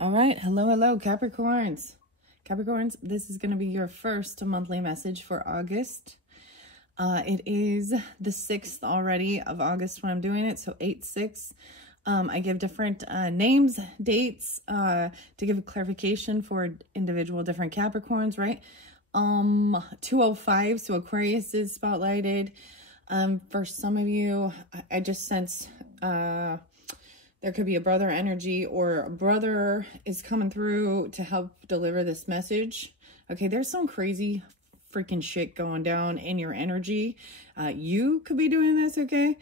All right. Hello, Capricorns. Capricorns, this is going to be your first monthly message for August. It is the 6th already of August when I'm doing it, so 8/6. I give different names, dates, to give clarification for individual different Capricorns, right? 205, so Aquarius is spotlighted. For some of you, I just sense there could be a brother energy, or a brother is coming through to help deliver this message. Okay, there's some crazy freaking shit going down in your energy. You could be doing this, okay?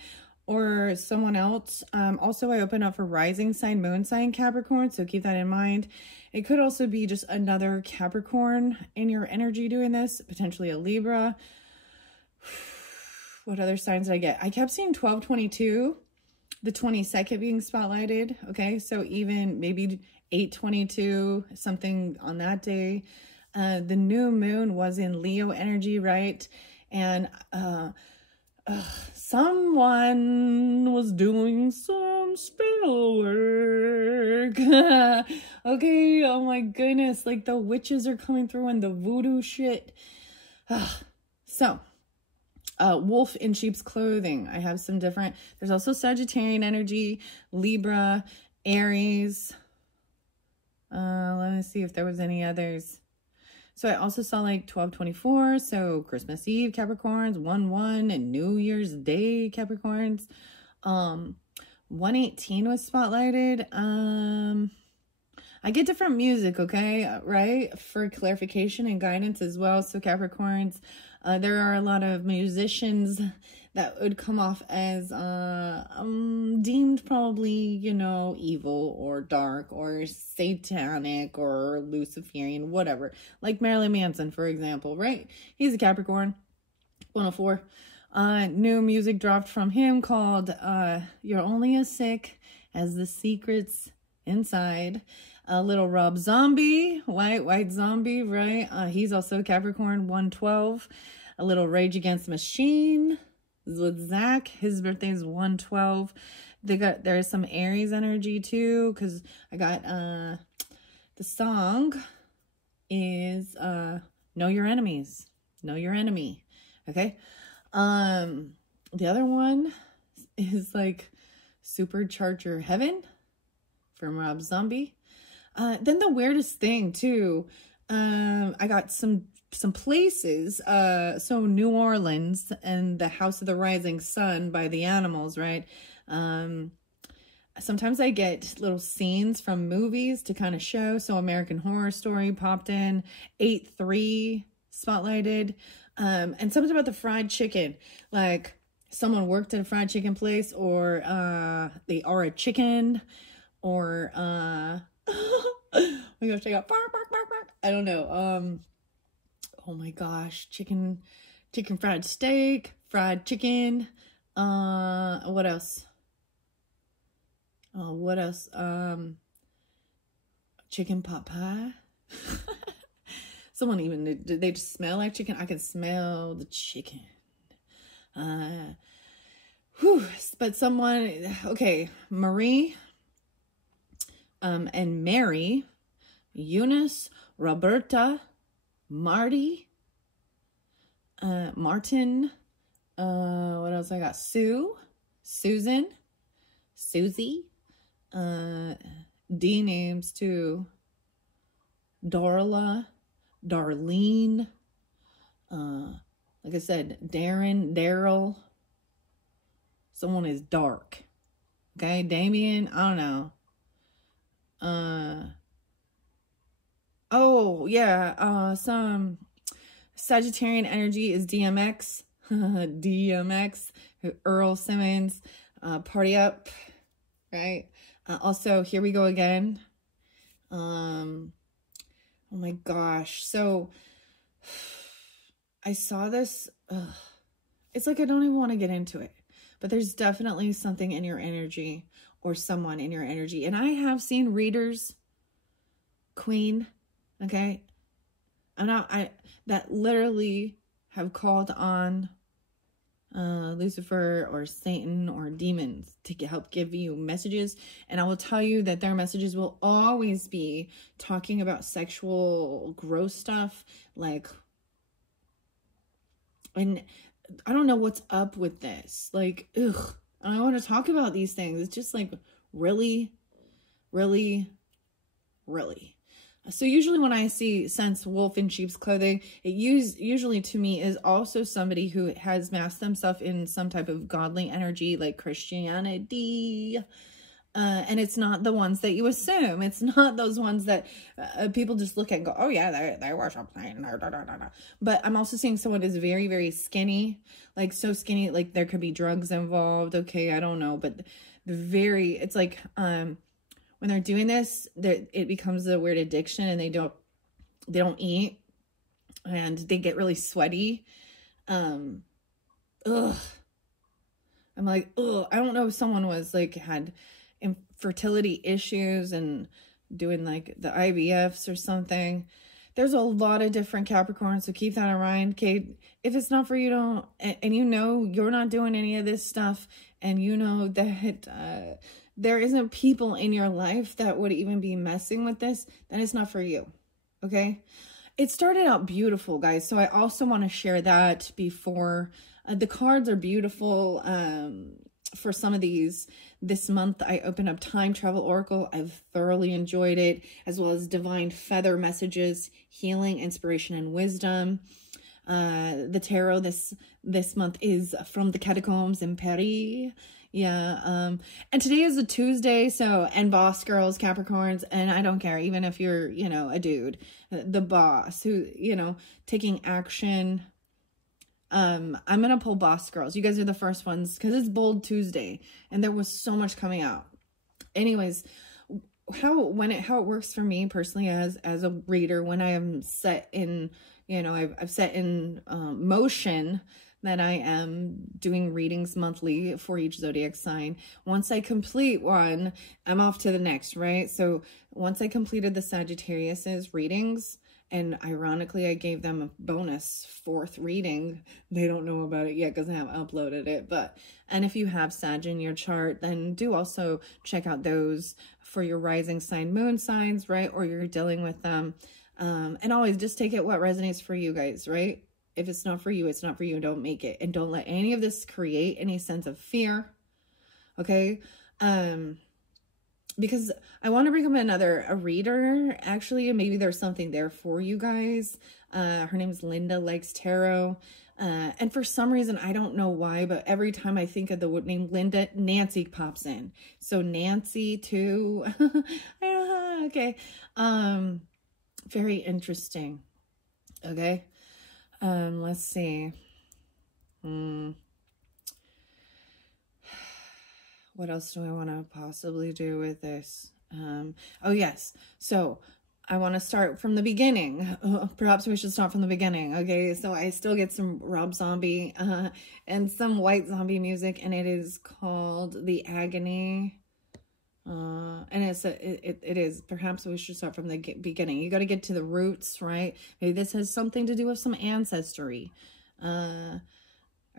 Or someone else. Also, I open up for rising sign, moon sign Capricorn, so keep that in mind. It could also be just another Capricorn in your energy doing this, potentially a Libra. What other signs did I get? I kept seeing 12/22. The 22nd being spotlighted, okay? So even maybe 8/22, something on that day. The new moon was in Leo energy, right? And someone was doing some spell work. Okay, oh my goodness. Like the witches are coming through and the voodoo shit. So... wolf in sheep's clothing. I have some different, there's also Sagittarian energy, Libra, Aries. Let me see if there was any others. So I also saw like 12/24, so Christmas Eve Capricorns, 1/1, and New Year's Day Capricorns. 118 was spotlighted. I get different music, okay, right, for clarification and guidance as well. So Capricorns, there are a lot of musicians that would come off as deemed probably, you know, evil or dark or satanic or Luciferian, whatever. Like Marilyn Manson, for example, right? He's a Capricorn, 104. New music dropped from him called You're Only as Sick as the Secrets Inside. A little Rob Zombie, white zombie, right? He's also Capricorn, 112. A little Rage Against the Machine is with Zach. His birthday is 112. There's some Aries energy too, because I got the song is Know Your Enemies. Know Your Enemy. Okay. The other one is like Supercharger Heaven from Rob Zombie. Then the weirdest thing too, I got some places, so New Orleans and the House of the Rising Sun by the Animals, right? Sometimes I get little scenes from movies to kind of show. So American Horror Story popped in, 8/3 spotlighted, and something about the fried chicken, like someone worked at a fried chicken place, or they are a chicken, or oh my gosh, I got bark, bark, bark, bark. I don't know. Oh my gosh, chicken fried steak, fried chicken. What else? What else? Chicken pot pie. Someone even, did they just smell like chicken? I can smell the chicken. But someone, okay, Marie, and Mary, Eunice, Roberta, Marty, Martin, what else I got? Sue, Susan, Susie, D names too, Darla, Darlene, like I said, Darren, Daryl. Someone is dark. Okay, Damien, I don't know. Oh yeah, some Sagittarian energy is DMX. DMX, Earl Simmons, Party Up, right? Also, Here We Go Again. Oh my gosh. So I saw this. It's like I don't even want to get into it, but there's definitely something in your energy or someone in your energy. And I have seen readers, Queen, okay? That literally have called on Lucifer or Satan or demons to help give you messages. And I will tell you that their messages will always be talking about sexual gross stuff. Like, and I don't know what's up with this. Like, ugh, I don't want to talk about these things. It's just like, really, really, really. So usually when I sense wolf in sheep's clothing, it usually to me is also somebody who has masked themselves in some type of godly energy, like Christianity. And it's not the ones that you assume. It's not those ones that people just look at and go, oh yeah, they worship Satan. But I'm also seeing someone is very, very skinny, like so skinny, like there could be drugs involved. Okay, I don't know, but it's like, when they're doing this, it becomes a weird addiction, and they don't eat, and they get really sweaty. Ugh. I'm like, ugh. I don't know if someone was like had infertility issues and doing like the IVFs or something. There's a lot of different Capricorns, so keep that in mind, Kate. If it's not for you, don't, and you know you're not doing any of this stuff, and you know that there isn't people in your life that would even be messing with this, then it's not for you, okay? It started out beautiful, guys, so I also want to share that before. The cards are beautiful for some of these. This month, I opened up Time Travel Oracle. I've thoroughly enjoyed it, as well as Divine Feather Messages, Healing, Inspiration, and Wisdom. The tarot this month is from the Catacombs in Paris. Yeah, and today is a Tuesday, so, and boss girls, Capricorns, and I don't care, even if you're, you know, a dude, the boss who, you know, taking action. I'm gonna pull boss girls. You guys are the first ones, because it's Bold Tuesday, and there was so much coming out. Anyways, how it works for me personally as a reader, when I am set in, you know, I've set in motion that I am doing readings monthly for each zodiac sign. Once I complete one, I'm off to the next, right? So once I completed the Sagittarius's readings, and ironically, I gave them a bonus 4th reading. They don't know about it yet because I haven't uploaded it. And if you have Sag in your chart, then do also check out those for your rising sign, moon signs, right? Or you're dealing with them. And always just take it what resonates for you guys, right? If it's not for you, it's not for you. Don't make it. And don't let any of this create any sense of fear. Okay? Because I want to bring up a reader, actually, and maybe there's something there for you guys. Her name is Linda Likes Tarot. And for some reason, I don't know why, but every time I think of the name Linda, Nancy pops in. So Nancy too. Okay. Very interesting. Okay. Let's see. What else do I want to possibly do with this? Oh, yes. So I want to start from the beginning. Perhaps we should start from the beginning. Okay. So I still get some Rob Zombie, and some White Zombie music, and it is called The Agony. And it is, perhaps we should start from the beginning. You got to get to the roots, right? Maybe this has something to do with some ancestry, or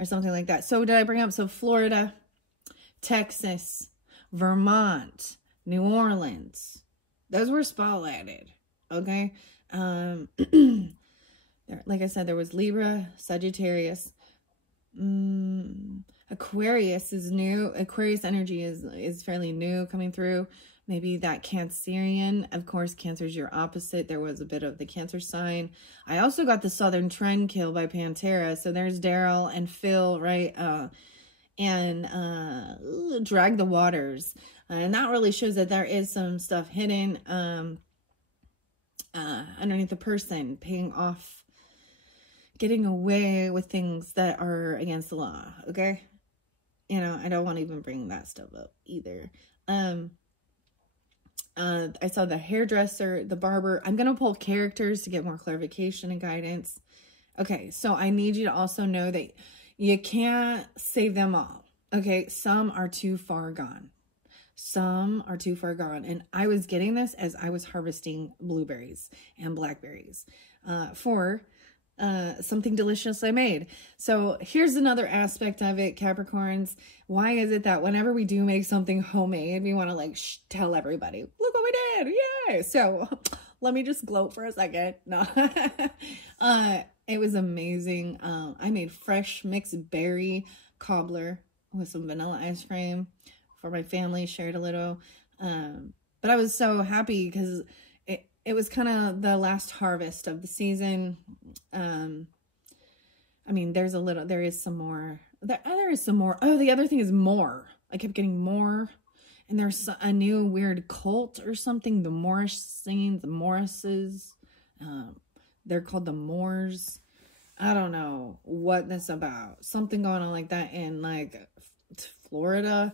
something like that. So did I bring up, so Florida, Texas, Vermont, New Orleans, those were spotlighted. Okay. Like I said, there was Libra, Sagittarius, Aquarius is new. Aquarius energy is fairly new coming through. Maybe that Cancerian. Of course, Cancer is your opposite. There was a bit of the Cancer sign. I also got the Southern Trend Kill by Pantera. So there's Daryl and Phil, right? And Drag the Waters. And that really shows that there is some stuff hidden underneath the person, paying off, getting away with things that are against the law, okay? You know, I don't want to even bring that stuff up either. I saw the hairdresser, the barber. I'm going to pull characters to get more clarification and guidance. Okay, so I need you to also know that you can't save them all, okay? Some are too far gone. Some are too far gone. And I was getting this as I was harvesting blueberries and blackberries for something delicious I made. So here's another aspect of it, Capricorns. Why is it that whenever we do make something homemade, we want to like tell everybody, look what we did, yay! So let me just gloat for a second. No, it was amazing. I made fresh mixed berry cobbler with some vanilla ice cream for my family. Shared a little, but I was so happy because it was kind of the last harvest of the season. I mean, there is some more. There is some more. Oh, the other thing is more. I kept getting more. And there's a new weird cult or something. The Moorish singing, the Morrises. They're called the Moors. I don't know what that's about. Something going on like that in like Florida.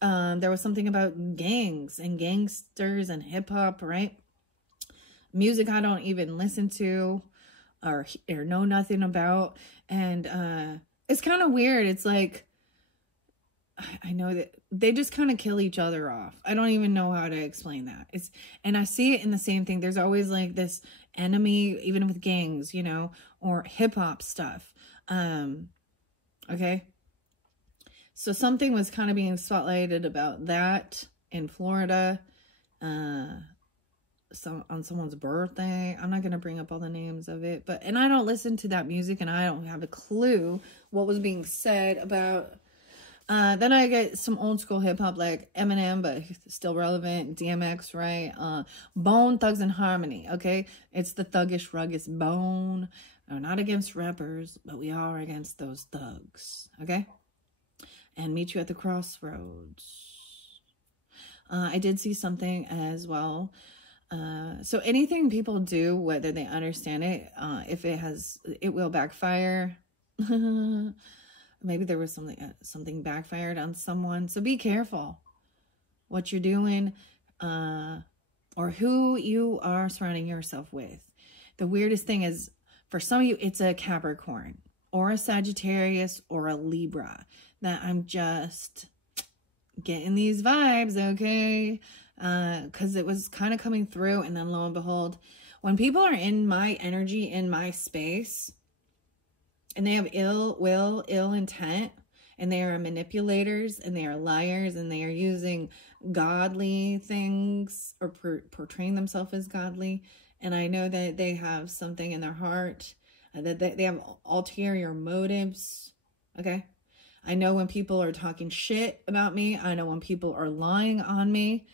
There was something about gangs and gangsters and hip hop, right? Music I don't even listen to or know nothing about. And it's kind of weird. It's like, I know that they just kind of kill each other off. I don't even know how to explain that. And I see it in the same thing. There's always like this enemy, even with gangs, you know, or hip hop stuff. Okay. So something was kind of being spotlighted about that in Florida. On someone's birthday. I'm not going to bring up all the names of it, and I don't listen to that music and I don't have a clue what was being said about. Then I get some old school hip hop like Eminem, but still relevant. DMX, right? Bone Thugs and Harmony. Okay. It's the thuggish, rugged Bone. We're not against rappers, but we are against those thugs. Okay. And meet you at the crossroads. I did see something as well. So anything people do, whether they understand it, if it will backfire. Maybe there was something backfired on someone. So be careful what you're doing, or who you are surrounding yourself with. The weirdest thing is, for some of you, it's a Capricorn or a Sagittarius or a Libra that I'm just getting these vibes, okay? Because it was kind of coming through, and then lo and behold, when people are in my energy, in my space, and they have ill will, ill intent, and they are manipulators, and they are liars, and they are using godly things, or portraying themselves as godly, and I know that they have something in their heart, that they have ulterior motives, okay? I know when people are talking shit about me. I know when people are lying on me.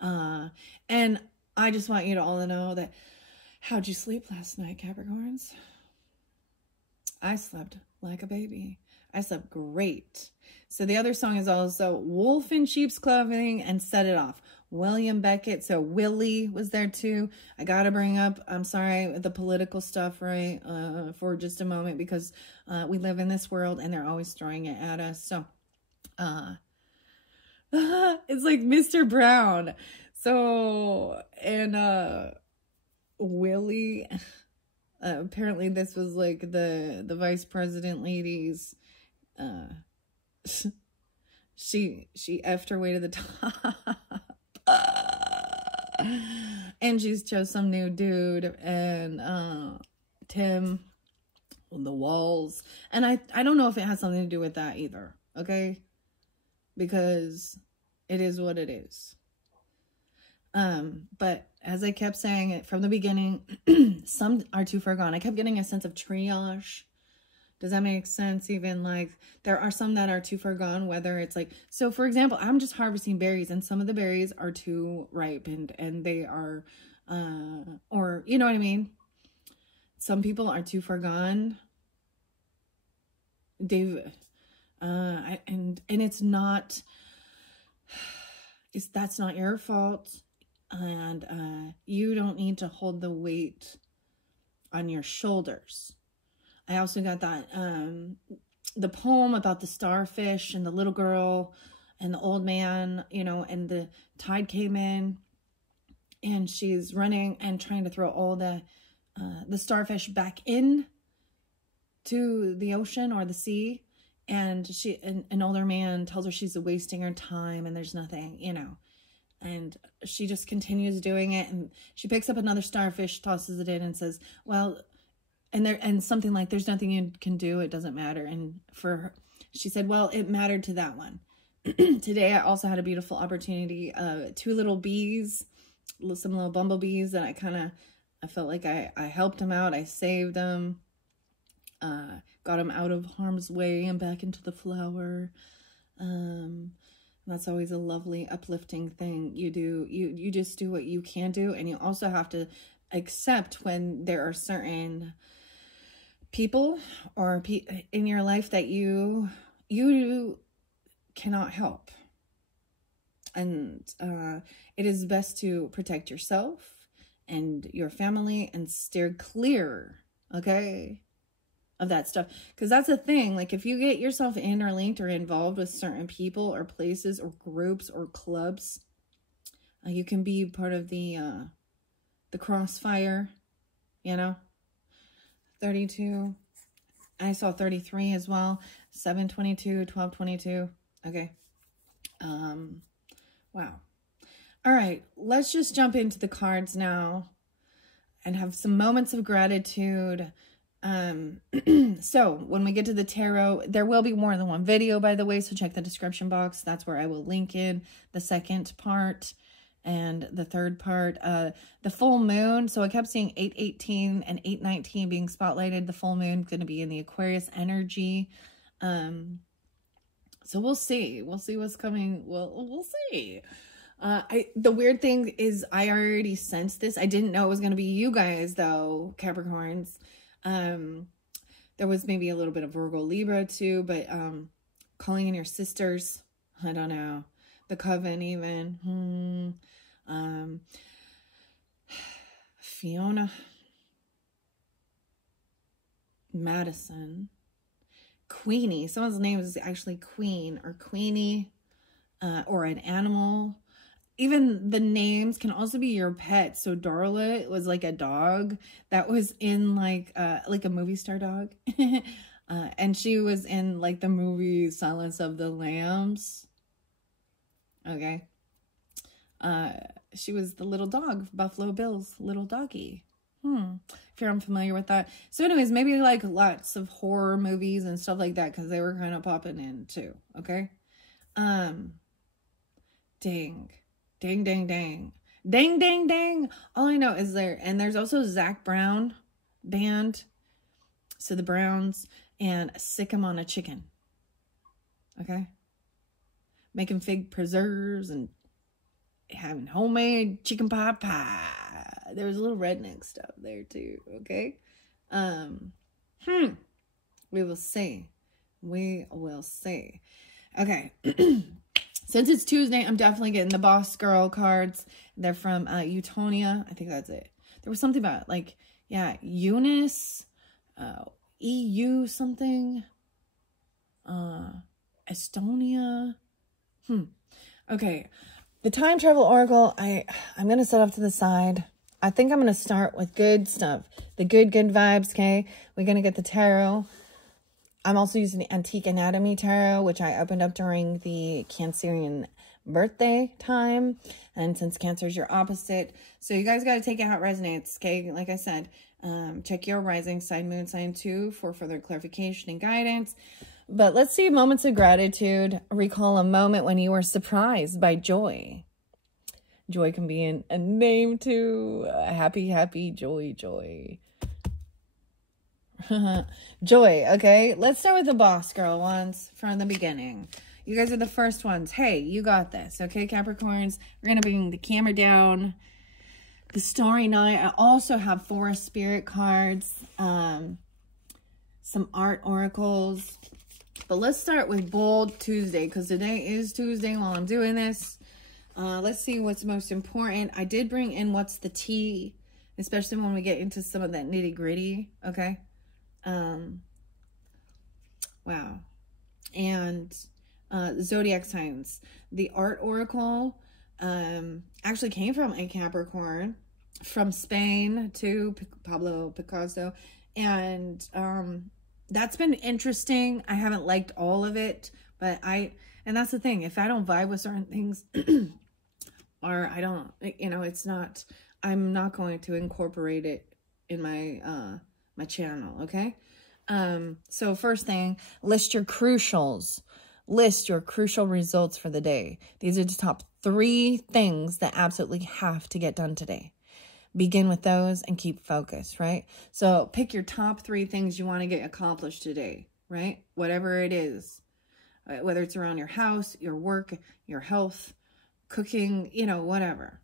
And I just want you to all know that, how'd you sleep last night, Capricorns? I slept like a baby. I slept great. So the other song is also Wolf in Sheep's Clothing and Set It Off. William Beckett. So Willie was there too. I got to bring up, I'm sorry, the political stuff, right? For just a moment, because we live in this world and they're always throwing it at us. So, it's like Mr. Brown. So, and, Willie, apparently this was like the vice president lady's, she effed her way to the top. And she's chose some new dude, and, Tim, the walls. And I don't know if it has something to do with that either. Okay. Because it is what it is. But as I kept saying it from the beginning, some are too far gone. I kept getting a sense of triage. Does that make sense? Even like there are some that are too far gone, whether it's like, so for example, I'm just harvesting berries and some of the berries are too ripe and they are, or you know what I mean? Some people are too far gone. And it's not, that's not your fault. And, you don't need to hold the weight on your shoulders. I also got that, the poem about the starfish and the little girl and the old man, you know, and the tide came in and she's running and trying to throw all the starfish back in to the ocean or the sea. And an older man tells her she's wasting her time and there's nothing, you know, and she just continues doing it. And she picks up another starfish, tosses it in and says, well, and something like, there's nothing you can do, it doesn't matter. And for her, she said, well, it mattered to that one. Today I also had a beautiful opportunity, 2 little bees, some little bumblebees that I felt like I helped them out. I saved them, got them out of harm's way and back into the flower. That's always a lovely, uplifting thing. You just do what you can do. And you also have to accept when there are certain people or in your life that you cannot help. And it is best to protect yourself and your family and steer clear, okay, of that stuff. Because that's the thing. Like, if you get yourself interlinked or involved with certain people or places or groups or clubs, you can be part of the crossfire, you know. 32. I saw 33 as well. 722, 1222. Okay. Wow. All right. Let's just jump into the cards now and have some moments of gratitude. So when we get to the tarot, there will be more than one video, by the way, so check the description box. That's where I will link in the second part and the third part. The full moon, so I kept seeing 818 and 819 being spotlighted. The full moon going to be in the Aquarius energy. So we'll see what's coming. We'll see. The weird thing is I already sensed this. I didn't know it was going to be you guys though, Capricorns. There was maybe a little bit of Virgo, Libra too, but calling in your sisters, I don't know, the coven even, Fiona, Madison, Queenie. Someone's name is actually Queen or Queenie, or an animal. Even the names can also be your pet. So Darla was like a dog that was in like a movie star dog. And she was in like the movie Silence of the Lambs. Okay. She was the little dog, Buffalo Bill's little doggy. If you're unfamiliar with that. So anyways, maybe like lots of horror movies and stuff like that, because they were kind of popping in too. Okay. Dang. Dang, dang, dang. Dang, dang, dang. All I know is there's also Zach Brown band. So the Browns and Sick 'em on a Chicken. Okay. Making fig preserves and having homemade chicken pot pie. There was a little redneck stuff there too. Okay. We will see. We will see. Okay. Since it's Tuesday, I'm definitely getting the Boss Girl cards. They're from Eutonia. I think that's it. There was something about like, yeah, Eunice, EU something, Estonia. Okay. The Time Travel Oracle, I'm going to set off to the side. I think I'm going to start with good stuff. The good vibes, okay? We're going to get the tarot. I'm also using the Antique Anatomy Tarot, which I opened up during the Cancerian birthday time. And since Cancer is your opposite, so you guys got to take it how it resonates, okay? Like I said, check your rising sign, moon sign too for further clarification and guidance. But let's see moments of gratitude. Recall a moment when you were surprised by joy. Joy can be in a name too. Happy, happy, joy, joy. Joy, okay? Let's start with the Boss Girl ones from the beginning. You guys are the first ones. Hey, you got this, okay, Capricorns? We're going to bring the camera down. The Starry Night. I also have Forest Spirit cards. Some art oracles. But let's start with Bold Tuesday, because today is Tuesday while I'm doing this. Let's see what's most important. I did bring in what's the tea, especially when we get into some of that nitty gritty, okay? Wow. And zodiac signs. The art oracle actually came from a Capricorn from Spain to Pablo Picasso, and that's been interesting. I haven't liked all of it, but and that's the thing, if I don't vibe with certain things or I don't, you know, it's not, I'm not going to incorporate it in my my channel, okay? So first thing, list your crucials. List your crucial results for the day. These are the top 3 things that absolutely have to get done today. Begin with those and keep focused, right? So pick your top 3 things you want to get accomplished today, right? Whatever it is, whether it's around your house, your work, your health, cooking, you know, whatever.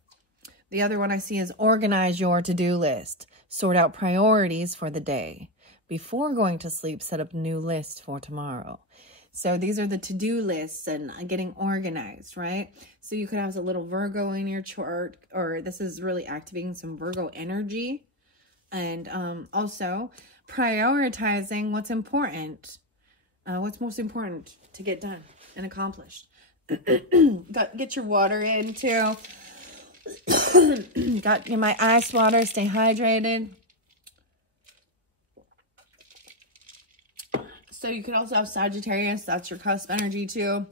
The other one I see is organize your to-do list. Sort out priorities for the day. Before going to sleep, set up new lists for tomorrow. So these are the to-do lists and getting organized, right? So you could have a little Virgo in your chart, or this is really activating some Virgo energy. And also prioritizing what's important, what's most important to get done and accomplished. Get your water in too. Got my ice water, stay hydrated. So you could also have Sagittarius, that's your cusp energy too.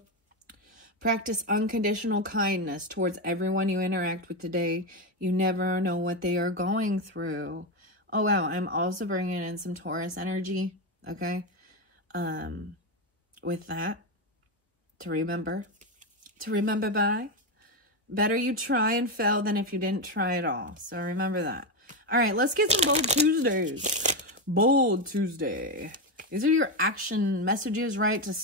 Practice unconditional kindness towards everyone you interact with today. You never know what they are going through. Oh, wow. I'm also bringing in some Taurus energy, okay? With that, to remember by. Better you try and fail than if you didn't try at all. So remember that. All right, let's get some Bold Tuesdays. Bold Tuesday. These are your action messages, right? To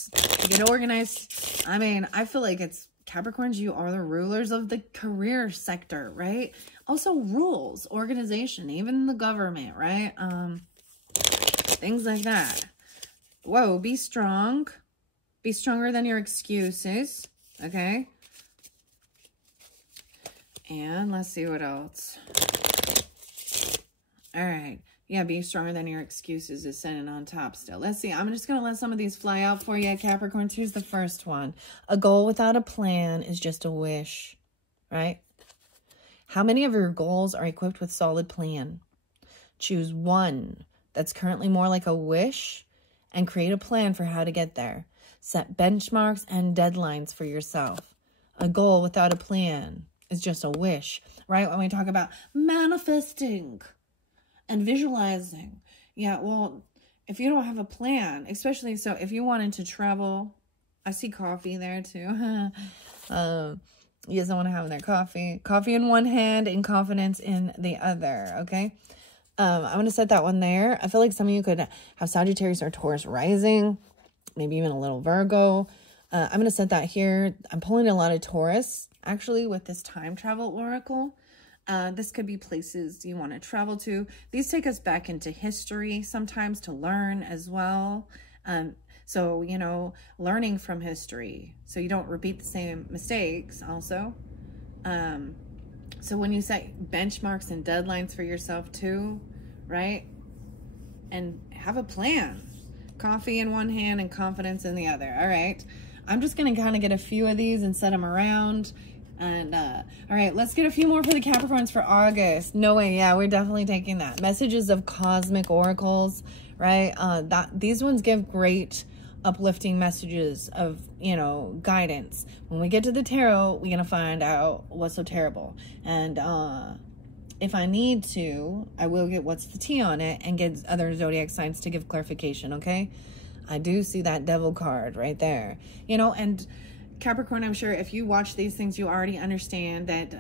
get organized. I mean, I feel like it's Capricorns, you are the rulers of the career sector, right? Also rules, organization, even the government, right? Things like that. Whoa, be strong. Be stronger than your excuses, okay? And let's see what else. All right. Yeah, be stronger than your excuses is sitting on top still. Let's see. I'm just going to let some of these fly out for you, Capricorns. Here's the first one. A goal without a plan is just a wish, right? How many of your goals are equipped with solid plan? Choose one that's currently more like a wish and create a plan for how to get there. Set benchmarks and deadlines for yourself. A goal without a plan is just a wish, right? When we talk about manifesting and visualizing. Yeah, well, if you don't have a plan, especially so if you wanted to travel, I see coffee there too. You guys don't want to have their coffee. Coffee in one hand and confidence in the other, okay? I'm going to set that one there. I feel like some of you could have Sagittarius or Taurus rising, maybe even a little Virgo. I'm going to set that here. I'm pulling a lot of Taurus, actually, with this time travel oracle. This could be places you want to travel to. These take us back into history sometimes to learn as well. So, you know, learning from history so you don't repeat the same mistakes also. So when you set benchmarks and deadlines for yourself too, right? And have a plan. Coffee in one hand and confidence in the other. All right. I'm just going to kind of get a few of these and set them around. And, all right, let's get a few more for the Capricorns for August. No way. Yeah, we're definitely taking that. Messages of cosmic oracles, right? These ones give great uplifting messages of, you know, guidance. When we get to the tarot, we're going to find out what's so terrible. And, if I need to, I will get what's the tea on it and get other zodiac signs to give clarification, okay? I do see that devil card right there. You know, and Capricorn, I'm sure if you watch these things, you already understand that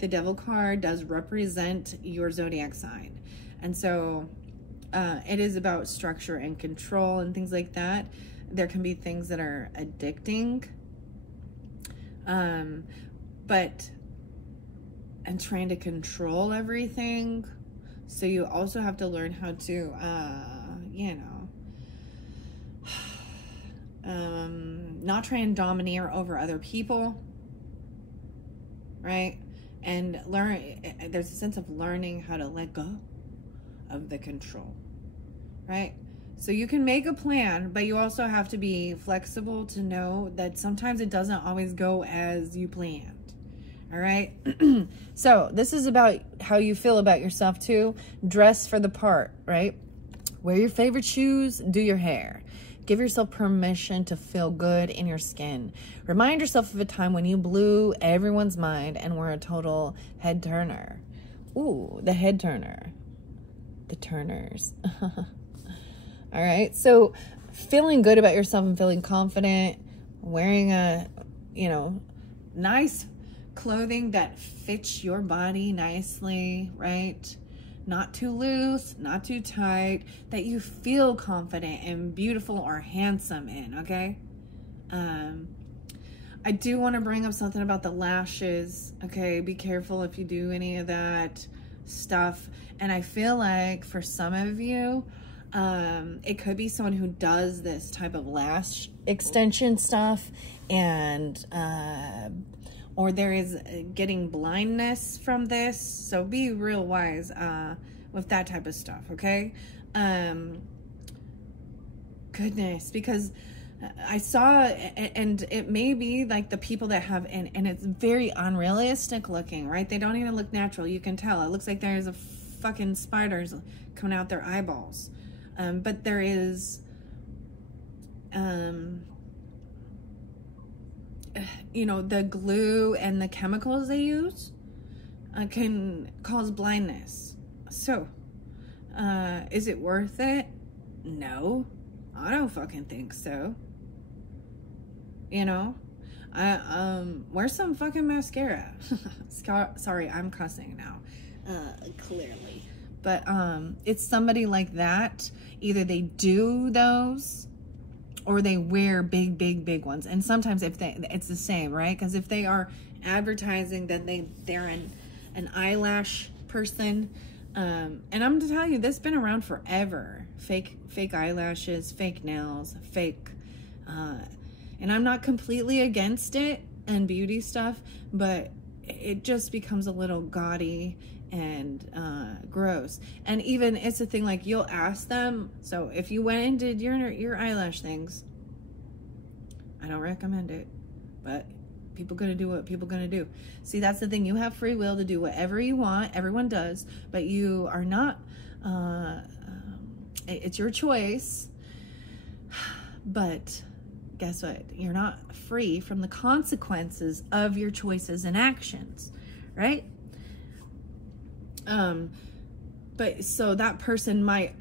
the devil card does represent your zodiac sign. And so it is about structure and control and things like that. There can be things that are addicting. And trying to control everything. So you also have to learn how to, you know, not try and domineer over other people, right? And there's a sense of learning how to let go of the control, right? So you can make a plan, but you also have to be flexible to know that sometimes it doesn't always go as you planned. All right. So this is about how you feel about yourself too. Dress for the part, right? Wear your favorite shoes, do your hair. Give yourself permission to feel good in your skin. Remind yourself of a time when you blew everyone's mind and were a total head turner. Ooh, the head turner. the Turners. All right. So feeling good about yourself and feeling confident, wearing a, you know, nice clothing that fits your body nicely, right? Not too loose, not too tight, that you feel confident and beautiful or handsome in, okay? I do want to bring up something about the lashes, okay? Be careful if you do any of that stuff. And I feel like for some of you, it could be someone who does this type of lash extension stuff, and or there is getting blindness from this. So be real wise with that type of stuff, okay? Goodness, because I saw, and it may be like the people that have, and it's very unrealistic looking, right? They don't even look natural. You can tell. It looks like there's a fucking spiders coming out their eyeballs. But there is, you know, the glue and the chemicals they use can cause blindness. So, is it worth it? No, I don't fucking think so. You know, wear some fucking mascara. Sorry, I'm cussing now, clearly. But it's somebody like that. Either they do those or they wear big ones. And sometimes if it's the same, right? Because if they are advertising that they're an eyelash person, and I'm to tell you, this has been around forever. Fake eyelashes, fake nails, fake, and I'm not completely against it and beauty stuff, but it just becomes a little gaudy and gross. And even it's a thing, like, you'll ask them, so if you went and did your eyelash things, I don't recommend it, but people gonna do what people gonna do. See, that's the thing, you have free will to do whatever you want. Everyone does, but you are not, it's your choice. But guess what, you're not free from the consequences of your choices and actions, right? But so that person might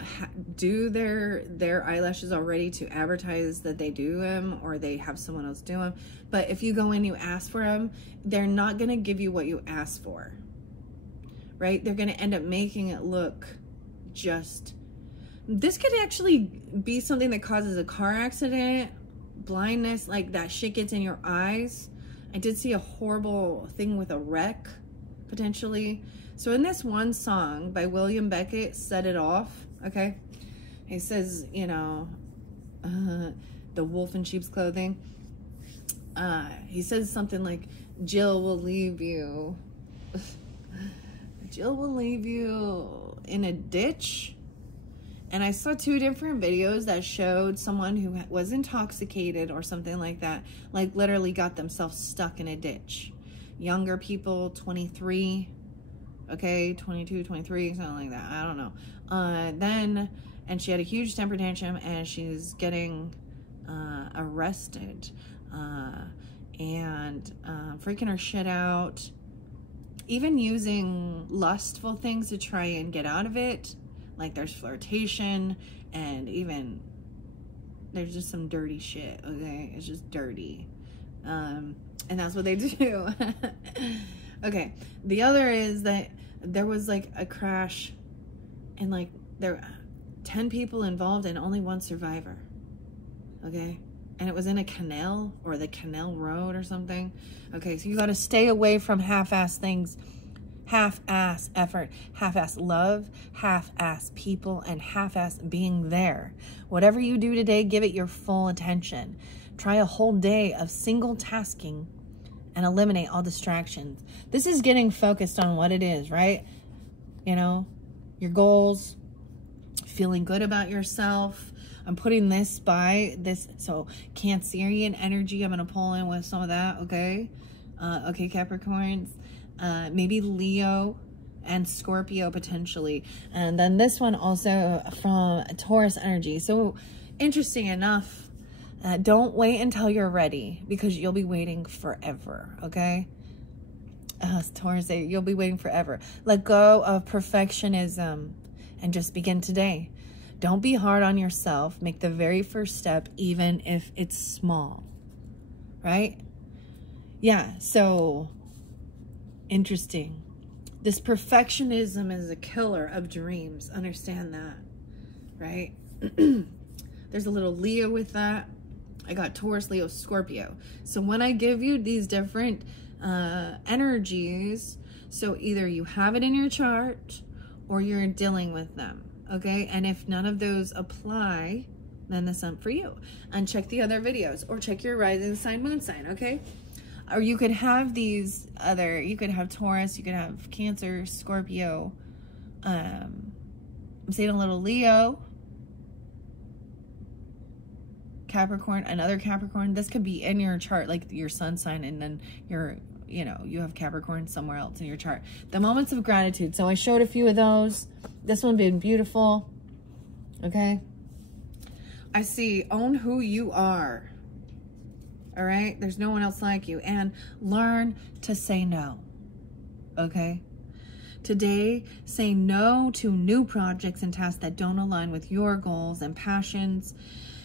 do their eyelashes already to advertise that they do them, or they have someone else do them. But if you go in, you ask for them, they're not going to give you what you asked for, right? They're going to end up making it look just, this could actually be something that causes a car accident, blindness, like that shit gets in your eyes. I did see a horrible thing with a wreck, potentially. So in this one song by William Beckett, Set It Off, okay? He says, you know, the wolf in sheep's clothing. He says something like, Jill will leave you. Jill will leave you in a ditch. And I saw 2 different videos that showed someone who was intoxicated or something like that, like literally got themselves stuck in a ditch. Younger people, 23, okay, 22, 23, something like that. I don't know. And she had a huge temper tantrum, and she's getting arrested and freaking her shit out, even using lustful things to try and get out of it. Like there's flirtation, and even there's just some dirty shit, okay? It's just dirty. And that's what they do. Okay, the other is that there was like a crash, and like there were 10 people involved and only 1 survivor, okay? And it was in a canal, or the canal road or something. Okay, so you got to stay away from half-ass things, half-ass effort, half-ass love, half-ass people, and half-ass being there. Whatever you do today, give it your full attention. Try a whole day of single tasking and eliminate all distractions. This is getting focused on what it is, right? You know, your goals, feeling good about yourself. I'm putting this by this, so Cancerian energy, I'm going to pull in with some of that, okay? Okay, Capricorns. Maybe Leo and Scorpio potentially. And then this one also from Taurus energy. So interesting enough, don't wait until you're ready, because you'll be waiting forever, okay? Taurus, you'll be waiting forever. Let go of perfectionism and just begin today. Don't be hard on yourself. Make the very first step, even if it's small, right? Yeah, so interesting. This perfectionism is a killer of dreams. Understand that, right? There's a little Leo with that. I got Taurus, Leo, Scorpio. So when I give you these different energies, so either you have it in your chart or you're dealing with them, okay? And if none of those apply, then this isn't for you. And check the other videos or check your rising sign, moon sign, okay? Or you could have these other, you could have Taurus, you could have Cancer, Scorpio, I'm seeing a little Leo, Capricorn, another Capricorn. This could be in your chart, like your sun sign, and then you have Capricorn somewhere else in your chart. The moments of gratitude. So I showed a few of those. This one being beautiful. Okay. I see, own who you are. All right. There's no one else like you. And learn to say no. Okay. Today, say no to new projects and tasks that don't align with your goals and passions.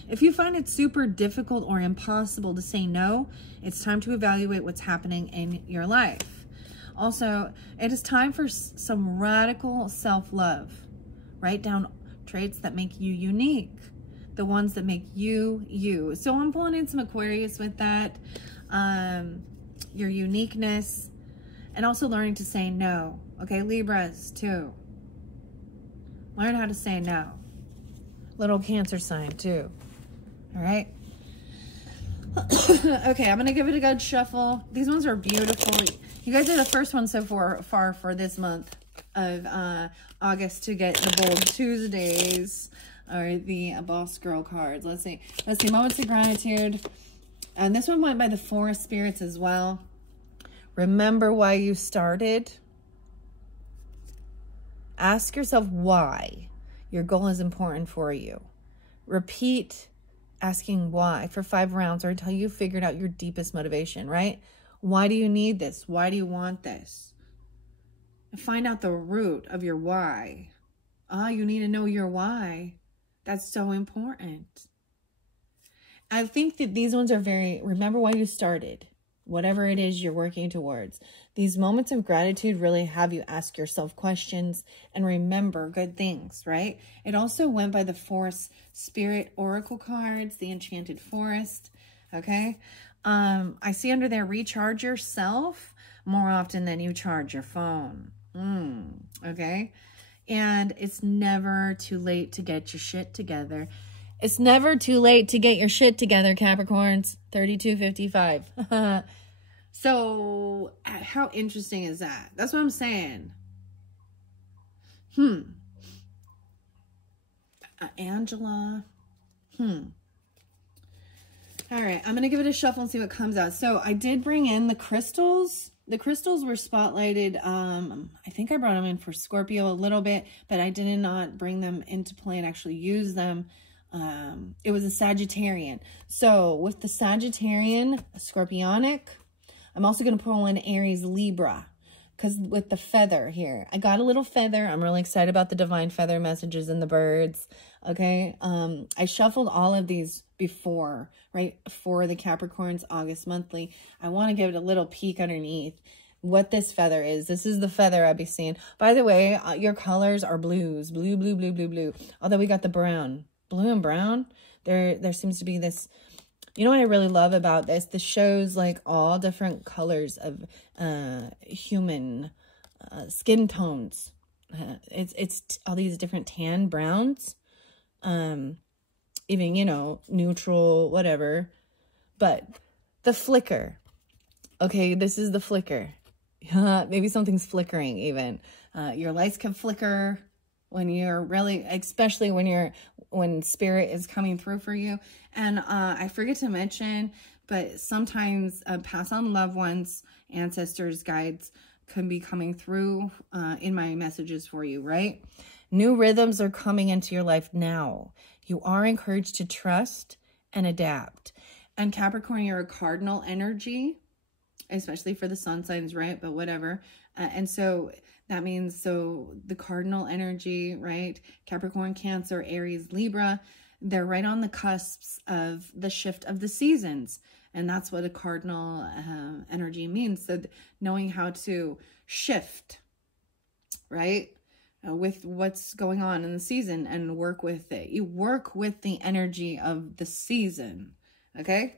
If you find it super difficult or impossible to say no, it's time to evaluate what's happening in your life. Also, it is time for some radical self-love. Write down traits that make you unique, the ones that make you, you. So I'm pulling in some Aquarius with that, your uniqueness, and also learning to say no. Okay, Libras too. Learn how to say no. Little Cancer sign too. All right. Okay, I'm going to give it a good shuffle. These ones are beautiful. You guys are the first one so far for this month of August to get the Bold Tuesdays or the Boss Girl cards. Let's see. Moments of gratitude. And this one went by the Forest Spirits as well. Remember why you started. Ask yourself why your goal is important for you. Repeat asking why for 5 rounds or until you figured out your deepest motivation, right? Why do you need this? Why do you want this? Find out the root of your why. You need to know your why. That's so important. I think that these ones are remember why you started. Whatever it is you're working towards. These moments of gratitude really have you ask yourself questions and remember good things, right? It also went by the Forest Spirit Oracle cards, the Enchanted Forest, okay? I see under there, recharge yourself more often than you charge your phone, okay? And it's never too late to get your shit together. It's never too late to get your shit together, Capricorns. 3255. So, how interesting is that? That's what I'm saying. Angela. All right, I'm going to give it a shuffle and see what comes out. So, I did bring in the crystals. The crystals were spotlighted. I think I brought them in for Scorpio a little bit, but I did not bring them into play and actually use them. It was a Sagittarian. So with the Sagittarian, Scorpionic, I'm also going to pull in Aries Libra because with the feather here, I got a little feather. I'm really excited about the divine feather messages and the birds. Okay. I shuffled all of these before, right? For the Capricorns August monthly. I want to give it a little peek underneath what this feather is. This is the feather I'll be seeing. By the way, your colors are blues, blue, blue, blue, blue, blue. Although we got the brown. Blue and brown, there seems to be this, you know what I really love about this? This shows like all different colors of human skin tones. It's all these different tan browns, even, neutral, whatever. But the flicker, okay, this is the flicker. Maybe something's flickering even. Your lights can flicker when you're really, especially when spirit is coming through for you. And I forget to mention, but sometimes pass on loved ones, ancestors, guides can be coming through in my messages for you, right? New rhythms are coming into your life now. You are encouraged to trust and adapt. And Capricorn, you're a cardinal energy, especially for the sun signs, right? But whatever. And so That means, so the cardinal energy, right? Capricorn, Cancer, Aries, Libra, they're right on the cusps of the shift of the seasons. And that's what a cardinal energy means. So knowing how to shift, right? With what's going on in the season and work with it. You work with the energy of the season. Okay?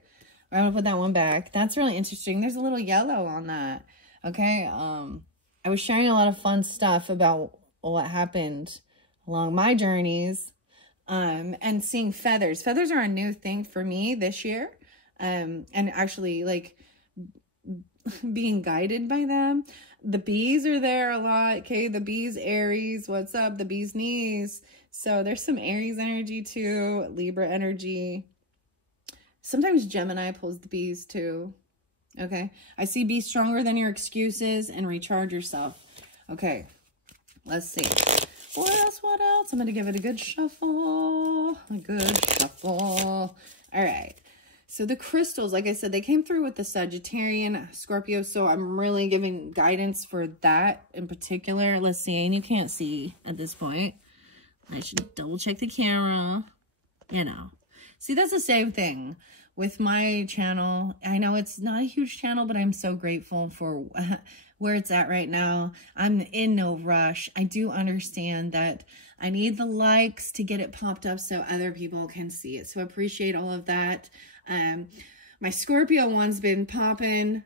I'm going to put that one back. That's really interesting. There's a little yellow on that. Okay? I was sharing a lot of fun stuff about what happened along my journeys, and seeing feathers. Feathers are a new thing for me this year, and actually, like, being guided by them. The bees are there a lot, okay? The bees, Aries, what's up? The bees knees. So there's some Aries energy too, Libra energy. Sometimes Gemini pulls the bees too. Okay, I see be stronger than your excuses and recharge yourself. Okay, let's see. What else? What else? I'm going to give it a good shuffle. A good shuffle. All right. So the crystals, like I said, they came through with the Sagittarian, Scorpio. So I'm really giving guidance for that in particular. Let's see. And you can't see at this point. I should double check the camera. You know. See, that's the same thing with my channel. I know it's not a huge channel, but I'm so grateful for where it's at right now. I'm in no rush. I do understand that I need the likes to get it popped up so other people can see it. So I appreciate all of that. My Scorpio one's been popping.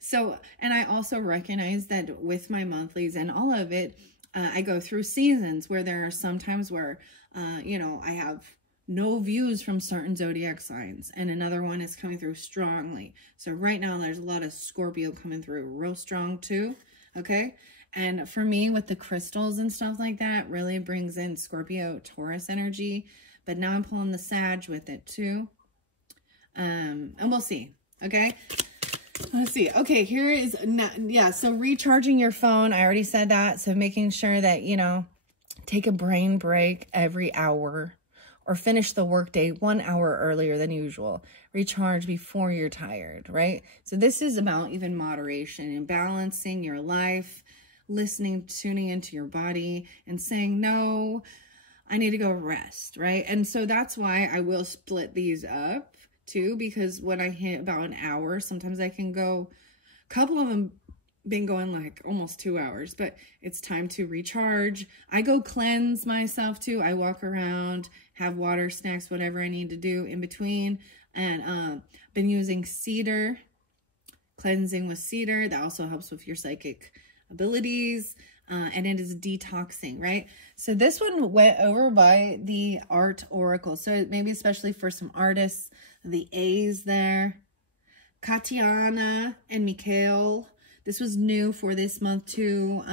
So, and I also recognize that with my monthlies and all of it, I go through seasons where there are some times where, you know, I have no views from certain zodiac signs, and another one is coming through strongly. So right now there's a lot of Scorpio coming through real strong too. Okay. And for me, with the crystals and stuff like that, really brings in Scorpio, Taurus energy. But now I'm pulling the Sag with it too. And we'll see. Okay. Let's see. Okay. Here is, yeah. So recharging your phone. I already said that. So making sure that, you know, take a brain break every hour, or finish the workday 1 hour earlier than usual. Recharge before you're tired, right? So this is about even moderation and balancing your life, listening, tuning into your body, and saying, no, I need to go rest, right? And so that's why I will split these up too, because when I hit about an hour, sometimes I can go, a couple of them been going like almost 2 hours, but it's time to recharge. I go cleanse myself too. I walk around, have water, snacks, whatever I need to do in between. And been using cedar, cleansing with cedar. That also helps with your psychic abilities. And it is detoxing, right? So this one went over by the Art Oracle. So maybe especially for some artists, the A's there. Katiana and Mikhail. This was new for this month too.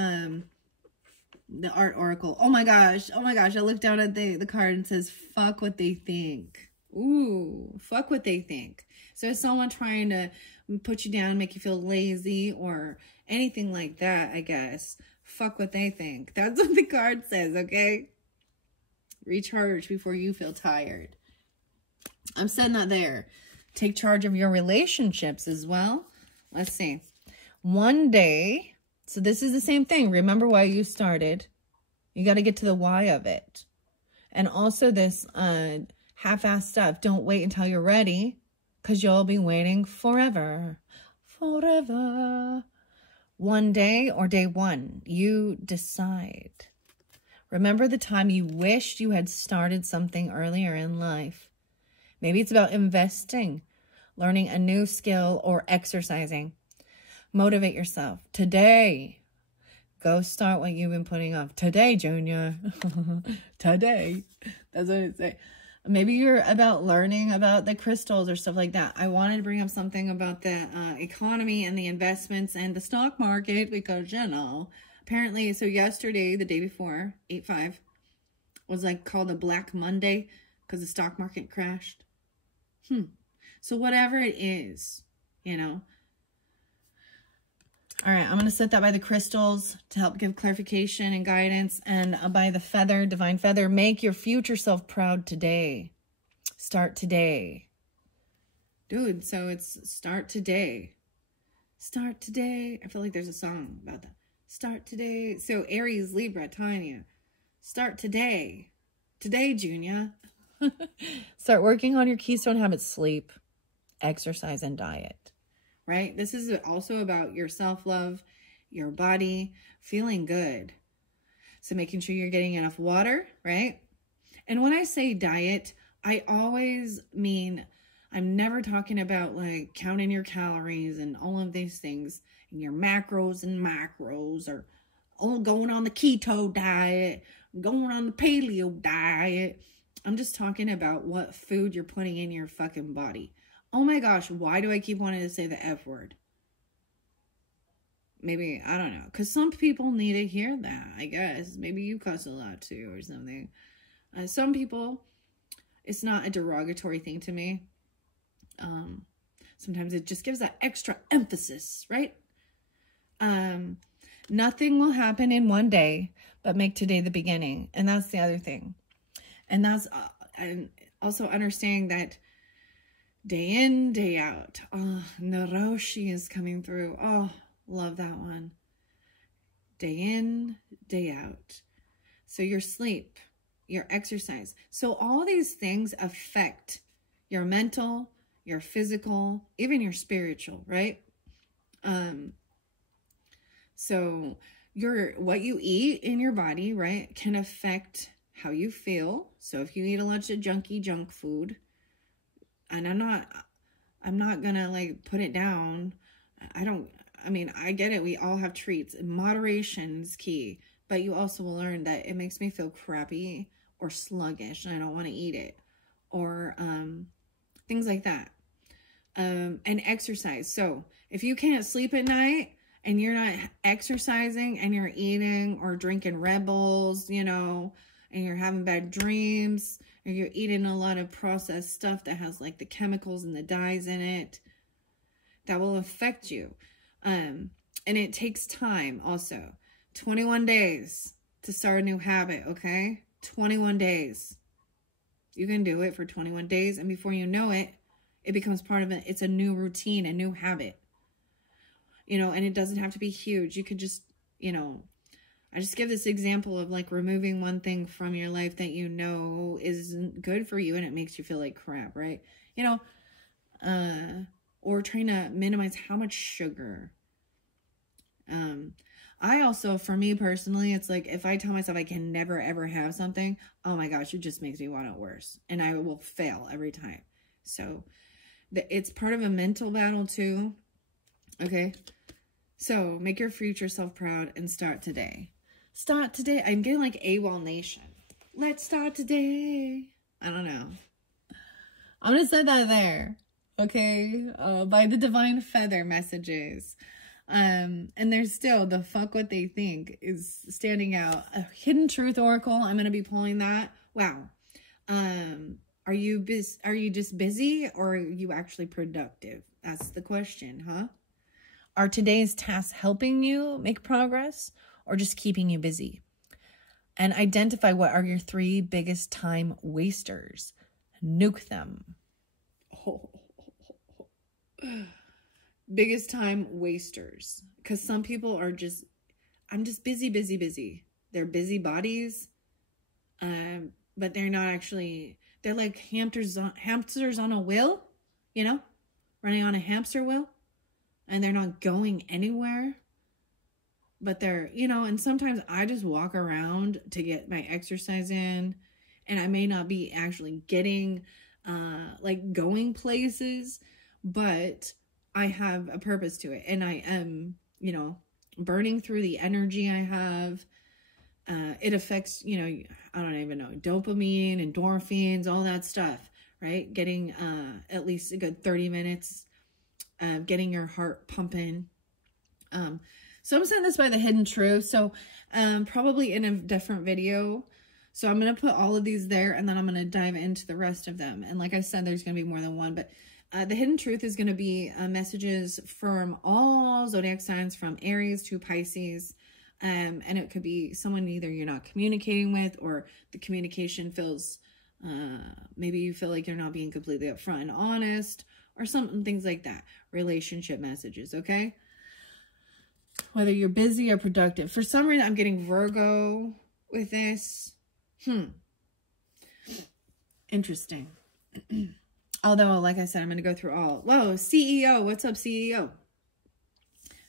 The Art Oracle. Oh my gosh. Oh my gosh. I looked down at the card and it says, fuck what they think. Ooh, fuck what they think. So it's someone trying to put you down, make you feel lazy or anything like that, I guess. Fuck what they think. That's what the card says, okay? Recharge before you feel tired. I'm setting that there. Take charge of your relationships as well. Let's see. One day, so this is the same thing. Remember why you started. You got to get to the why of it. And also this half-assed stuff. Don't wait until you're ready, because you'll be waiting forever. Forever. One day or day one, you decide. Remember the time you wished you had started something earlier in life. Maybe it's about investing, learning a new skill, or exercising. Motivate yourself. Today, go start what you've been putting off. Today, Junior. Today. That's what it say. Maybe you're about learning about the crystals or stuff like that. I wanted to bring up something about the economy and the investments and the stock market because, you know, apparently, so yesterday, the day before, 8/5, was like called a Black Monday because the stock market crashed. So whatever it is, you know. All right, I'm going to set that by the crystals to help give clarification and guidance. And by the feather, divine feather, make your future self proud today. Start today. Dude, so it's start today. Start today. I feel like there's a song about that. Start today. So Aries, Libra, Tanya. Start today. Today, Junior. Start working on your keystone habits: sleep, exercise, and diet. Right? This is also about your self-love, your body, feeling good. So making sure you're getting enough water, right? And when I say diet, I always mean, I'm never talking about like counting your calories and all of these things and your macros and macros, or going on the keto diet, going on the paleo diet. I'm just talking about what food you're putting in your fucking body. Oh my gosh, why do I keep wanting to say the F word? Maybe, I don't know, because some people need to hear that, I guess. Maybe you cuss a lot too or something. Some people, it's not a derogatory thing to me. Sometimes it just gives that extra emphasis, right? Nothing will happen in one day, but make today the beginning. And that's the other thing. And that's and also understanding that day in, day out. Oh, Naroshi is coming through. Oh, love that one. Day in, day out. So your sleep, your exercise. So all these things affect your mental, your physical, even your spiritual, right? So what you eat in your body, right, can affect how you feel. So if you eat a bunch of junky junk food, and I'm not gonna like put it down. I mean, I get it. We all have treats. Moderation is key, but you also will learn that it makes me feel crappy or sluggish and I don't want to eat it, or things like that. And exercise. So if you can't sleep at night and you're not exercising and you're eating or drinking Red Bulls, you know, and you're having bad dreams, or you're eating a lot of processed stuff that has like the chemicals and the dyes in it, that will affect you. And it takes time also. 21 days to start a new habit, okay? 21 days. You can do it for 21 days, and before you know it, it becomes part of it. It's a new routine, a new habit. You know, and it doesn't have to be huge. You could just, you know, I just give this example of like removing one thing from your life that you know isn't good for you and it makes you feel like crap, right? You know, or trying to minimize how much sugar. I also, for me personally, it's like if I tell myself I can never ever have something, oh my gosh, it just makes me want it worse. And I will fail every time. So it's part of a mental battle too. Okay. So make your future self proud and start today. Start today. I'm getting like AWOL Nation. Let's start today. I don't know. I'm going to set that there. Okay. By the Divine Feather messages. And there's still the fuck what they think is standing out. A Hidden Truth Oracle. I'm going to be pulling that. Wow. Are you just busy or are you actually productive? That's the question, huh? Are today's tasks helping you make progress or just keeping you busy? And identify what are your 3 biggest time wasters. Nuke them. Oh. Biggest time wasters. Because some people are just, I'm just busy, busy, busy. They're busy bodies. But they're not actually, they're like hamsters on a wheel, you know, running on a hamster wheel. And they're not going anywhere. But they're, you know, and sometimes I just walk around to get my exercise in. And I may not be actually getting, like going places. But I have a purpose to it. And I am, you know, burning through the energy I have. It affects, you know, I don't even know, dopamine, endorphins, all that stuff, right? Getting at least a good 30 minutes. Getting your heart pumping. So I'm saying this by the Hidden Truth. So probably in a different video. So I'm going to put all of these there and then I'm going to dive into the rest of them. And like I said, there's going to be more than one. But the Hidden Truth is going to be messages from all zodiac signs from Aries to Pisces. And it could be someone either you're not communicating with or the communication feels, maybe you feel like you're not being completely upfront and honest. Or something, things like that. Relationship messages, okay? Whether you're busy or productive. For some reason, I'm getting Virgo with this. Interesting. Although, like I said, I'm going to go through all. Whoa, CEO. What's up, CEO?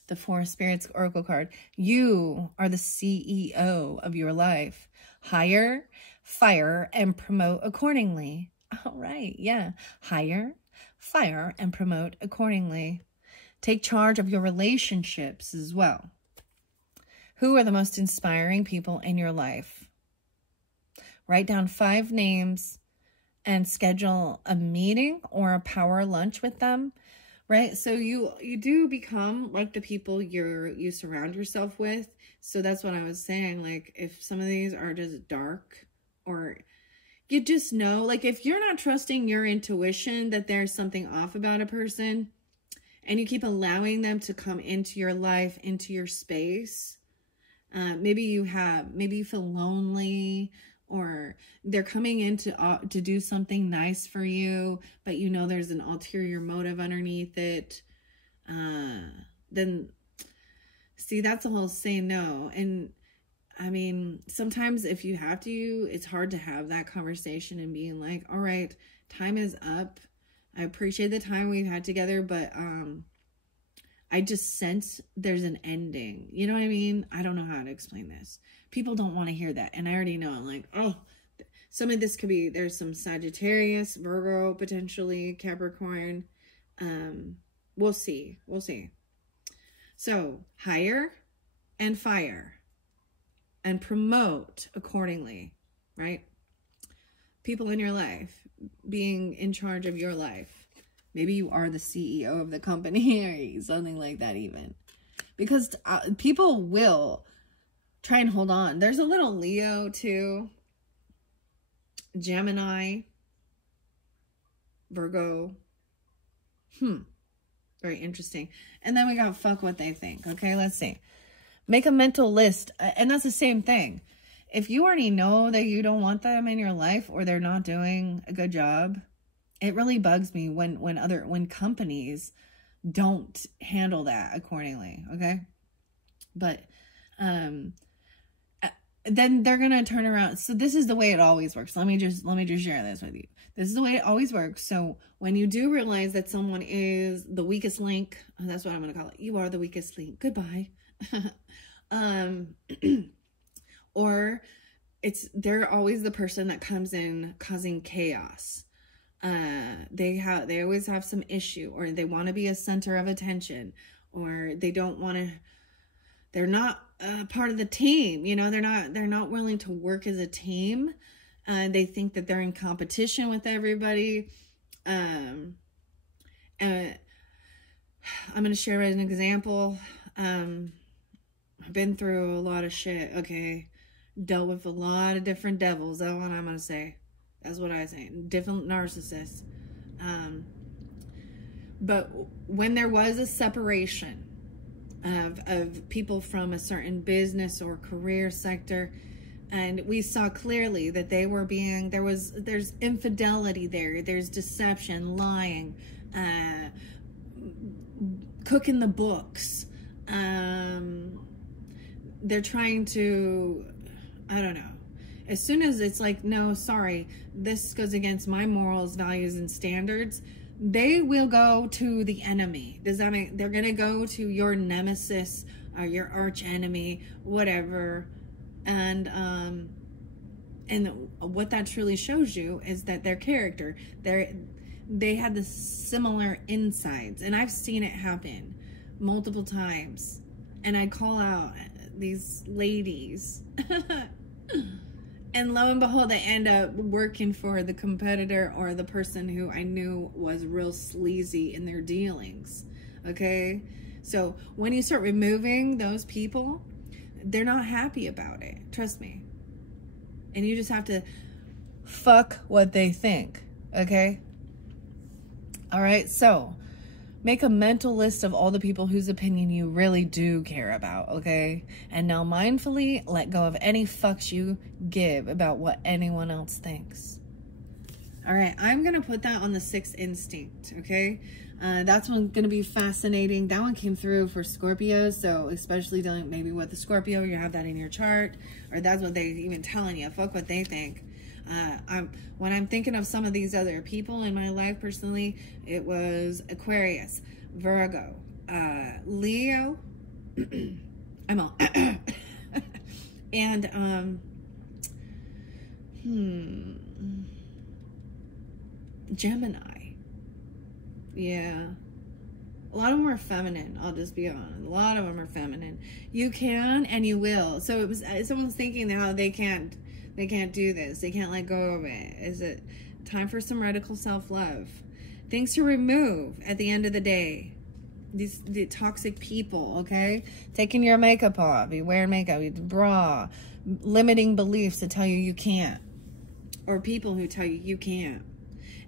The Four Spirits Oracle card. You are the CEO of your life. Hire, fire, and promote accordingly. All right, yeah. Hire, fire, and promote accordingly. Take charge of your relationships as well. Who are the most inspiring people in your life? Write down 5 names and schedule a meeting or a power lunch with them. Right? So you do become like the people you surround yourself with. So that's what I was saying. Like, if some of these are just dark, or you just know, like, if you're not trusting your intuition that there's something off about a person, and you keep allowing them to come into your life, into your space, maybe you feel lonely, or they're coming in to do something nice for you, but you know there's an ulterior motive underneath it, then see, that's the whole say no. And I mean, sometimes if you have to, it's hard to have that conversation and being like, all right, time is up. I appreciate the time we've had together, but I just sense there's an ending. You know what I mean? I don't know how to explain this. People don't want to hear that. And I already know. I'm like, oh, some of this could be, there's some Sagittarius, Virgo, potentially Capricorn. We'll see. We'll see. So hire and fire and promote accordingly, right? People in your life, being in charge of your life. Maybe you are the CEO of the company or something like that even. Because people will try and hold on. There's a little Leo too. Gemini. Virgo. Very interesting. And then we got fuck what they think. Okay, let's see. Make a mental list. And that's the same thing. If you already know that you don't want them in your life, or they're not doing a good job, it really bugs me when companies don't handle that accordingly. Okay. But, then they're going to turn around. So this is the way it always works. Let me just share this with you. This is the way it always works. So when you do realize that someone is the weakest link, that's what I'm going to call it. You are the weakest link. Goodbye. Or they're always the person that comes in causing chaos. They always have some issue, or they want to be a center of attention, or they're not part of the team. You know, they're not willing to work as a team. They think that they're in competition with everybody. And I'm going to share an example. I've been through a lot of shit. Okay. Dealt with a lot of different devils. That's what I'm going to say. That's what I say. Different narcissists. But when there was a separation of people from a certain business or career sector, and we saw clearly that they were there's infidelity there. There's deception, lying, cooking the books. They're trying to, I don't know. As soon as it's like, no, sorry, this goes against my morals, values, and standards, they will go to the enemy. Does that mean they're going to go to your nemesis or your arch enemy, whatever. And what that truly shows you is that their character, they had the similar insides. And I've seen it happen multiple times. And I call out these ladies. And lo and behold, they end up working for the competitor or the person who I knew was real sleazy in their dealings. Okay? So when you start removing those people, they're not happy about it. Trust me. And you just have to fuck what they think. Okay? All right? So make a mental list of all the people whose opinion you really do care about, okay? And now mindfully let go of any fucks you give about what anyone else thinks. All right, I'm going to put that on the sixth instinct, okay? That's one going to be fascinating. That one came through for Scorpio, so especially dealing maybe with the Scorpio, you have that in your chart, or that's what they even telling you. Fuck what they think. When I'm thinking of some of these other people in my life personally, it was Aquarius, Virgo, Leo, I'm all, and, Gemini. Yeah. A lot of them are feminine. I'll just be honest. A lot of them are feminine. You can and you will. So it was, someone's thinking how they can't do this. They can't let go of it. Is it time for some radical self-love? Things to remove at the end of the day. The toxic people, okay? Taking your makeup off. You wear makeup, you bra. Limiting beliefs that tell you you can't. Or people who tell you you can't.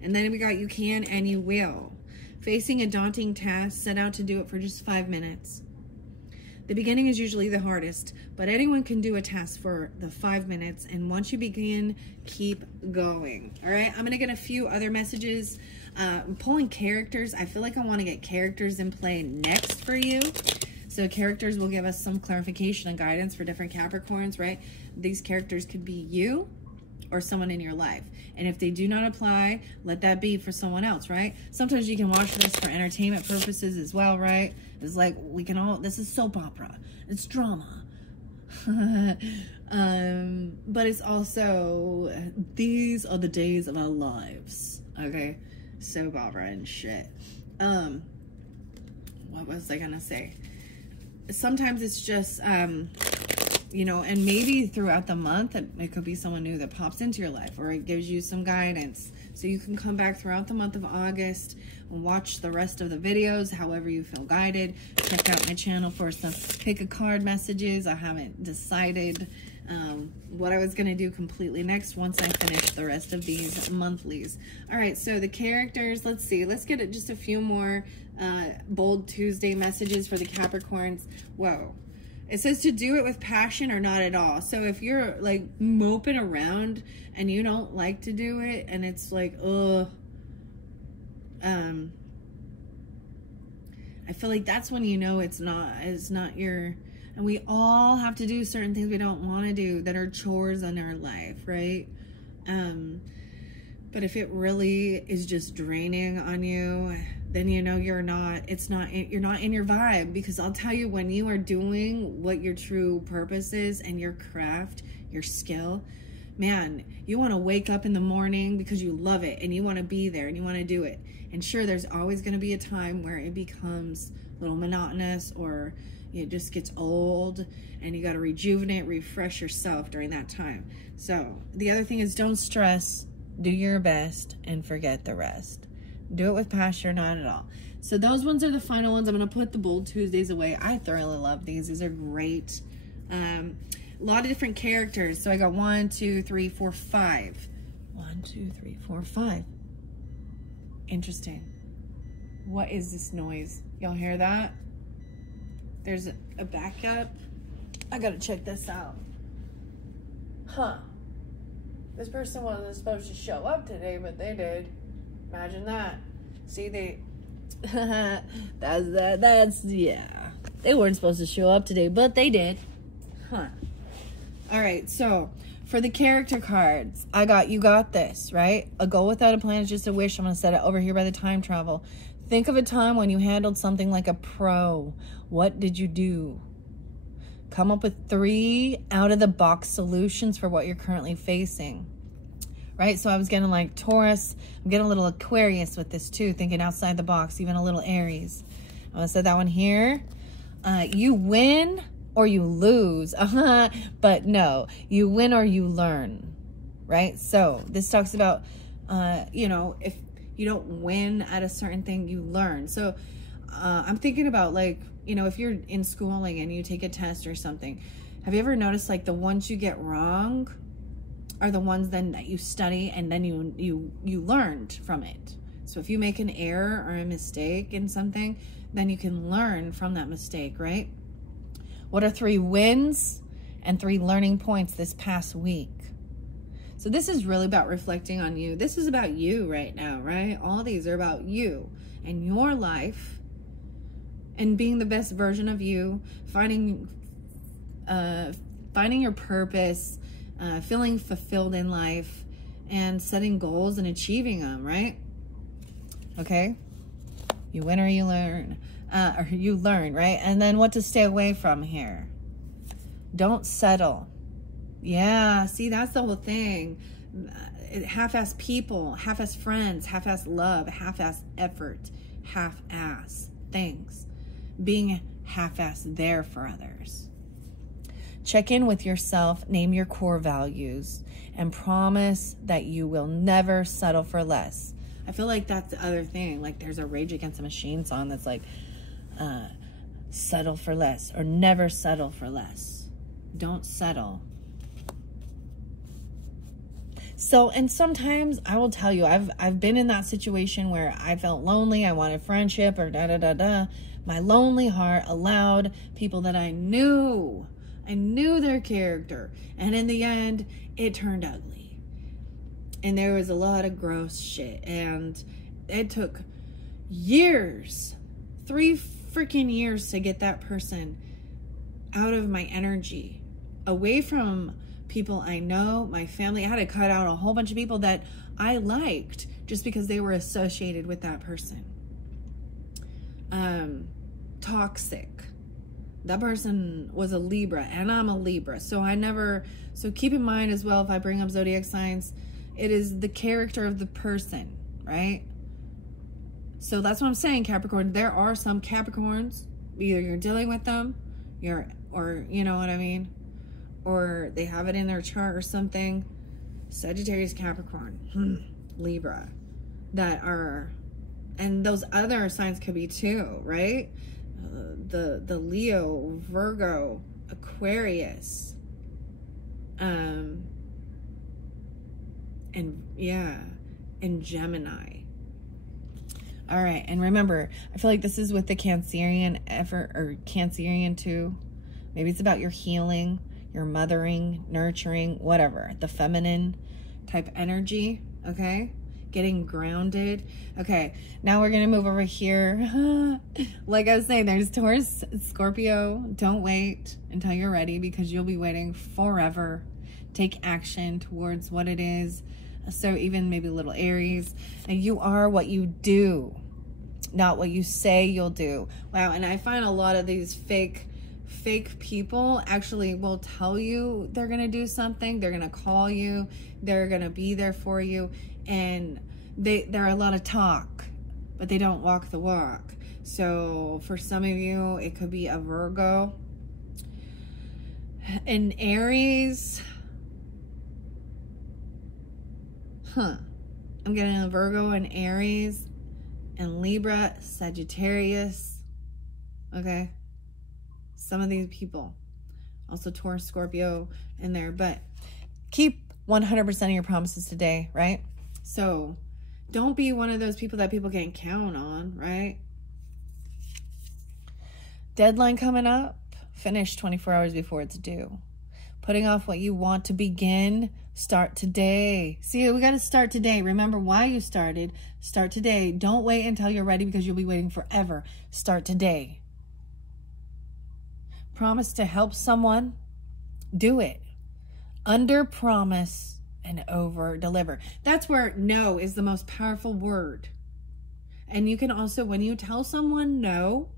And then we got you can and you will. Facing a daunting task, set out to do it for just 5 minutes. The beginning is usually the hardest, but anyone can do a task for the 5 minutes. And once you begin, keep going. All right, I'm going to get a few other messages. I'm pulling characters. I feel like I want to get characters in play next for you. So characters will give us some clarification and guidance for different Capricorns, right? These characters could be you or someone in your life. And if they do not apply, let that be for someone else, right? Sometimes you can watch this for entertainment purposes as well, right? It's like we can all, this is soap opera. It's drama. But it's also, these are the days of our lives, okay? Soap opera and shit. What was I gonna say? Sometimes it's just, you know, and maybe throughout the month, it could be someone new that pops into your life, or it gives you some guidance. So you can come back throughout the month of August and watch the rest of the videos, however you feel guided. Check out my channel for some pick a card messages. I haven't decided what I was going to do completely next once I finish the rest of these monthlies. All right, so the characters, let's see. Let's get it just a few more Bold Tuesday messages for the Capricorns. Whoa. It says to do it with passion or not at all. So if you're like moping around and you don't like to do it and it's like, ugh, I feel like that's when you know it's not your, and we all have to do certain things we don't want to do that are chores in our life, right? But if it really is just draining on you, then you know you're not in your vibe. Because I'll tell you, when you are doing what your true purpose is and your craft, your skill, man, you want to wake up in the morning because you love it and you want to be there and you want to do it. And sure, there's always going to be a time where it becomes a little monotonous or it just gets old and you got to rejuvenate, refresh yourself during that time. So the other thing is, don't stress, do your best and forget the rest. Do it with passion, not at all. So those ones are the final ones. I'm going to put the Bold Tuesdays away. I thoroughly love these. These are great. A lot of different characters. So I got 1, 2, 3, 4, 5. 1, 2, 3, 4, 5. Interesting. What is this noise? Y'all hear that? There's a backup. I got to check this out. Huh. This person wasn't supposed to show up today, but they did. Imagine that. See, that's, yeah. They weren't supposed to show up today, but they did. Huh. All right, so for the character cards, I got you got this, right? A goal without a plan is just a wish. I'm going to set it over here by the time travel. Think of a time when you handled something like a pro. What did you do? Come up with 3 out-of-the-box solutions for what you're currently facing. Right? So I was getting like Taurus. I'm getting a little Aquarius with this too, thinking outside the box, even a little Aries. I'm going to set that one here. You win or you lose. But no, you win or you learn. Right? So this talks about, you know, if you don't win at a certain thing, you learn. So I'm thinking about, like, you know, if you're in schooling and you take a test or something, have you ever noticed like the ones you get wrong are the ones then that you study and then you learned from it. So if you make an error or a mistake in something, then you can learn from that mistake, right? What are 3 wins and 3 learning points this past week? So this is really about reflecting on you. This is about you right now, right? All these are about you and your life and being the best version of you, finding your purpose, feeling fulfilled in life, and setting goals and achieving them, right? Okay? You win or you learn. Or you learn, right? And then what to stay away from here. Don't settle. Yeah, see, that's the whole thing. Half-ass people, half-ass friends, half-ass love, half-ass effort, half-ass things. Being half-ass there for others. Check in with yourself, name your core values, and promise that you will never settle for less. I feel like that's the other thing. Like there's a Rage Against the Machine song that's like, settle for less or never settle for less. Don't settle. So, and sometimes I will tell you, I've been in that situation where I felt lonely. I wanted friendship or da-da-da-da. My lonely heart allowed people that I knew their character. And in the end, it turned ugly. And there was a lot of gross shit. And it took years, 3 freaking years to get that person out of my energy, away from people I know, my family. I had to cut out a whole bunch of people that I liked just because they were associated with that person. Toxic. That person was a Libra and I'm a Libra. So keep in mind as well, if I bring up zodiac signs, it is the character of the person, right? So that's what I'm saying, Capricorn. There are some Capricorns, either you're dealing with them, or you know what I mean? Or they have it in their chart or something. Sagittarius, Capricorn, Libra, that are, and those other signs could be too, right? The Leo, Virgo, Aquarius, and Gemini. All right, and remember, I feel like this is with the Cancerian effort, or Cancerian too. Maybe it's about your healing, your mothering, nurturing, whatever. The feminine type energy, okay? Getting grounded. Okay, now we're going to move over here. Like I was saying, there's Taurus, Scorpio. Don't wait until you're ready because you'll be waiting forever. Take action towards what it is. So even maybe a little Aries. And you are what you do, not what you say you'll do. Wow, and I find a lot of these fake people actually will tell you they're going to do something. They're going to call you. They're going to be there for you. And they're a lot of talk, but they don't walk the walk. So for some of you, it could be a Virgo. An Aries. I'm getting a Virgo and Aries and Libra, Sagittarius. Okay. Some of these people. Also Taurus, Scorpio in there. But keep 100% of your promises today, right? So don't be one of those people that people can't count on, right? Deadline coming up. Finish 24 hours before it's due. Putting off what you want to begin. Start today. See, we got to start today. Remember why you started. Start today. Don't wait until you're ready because you'll be waiting forever. Start today. Promise to help someone. Do it. Under promise and over deliver. That's where no is the most powerful word. And you can also, when you tell someone no,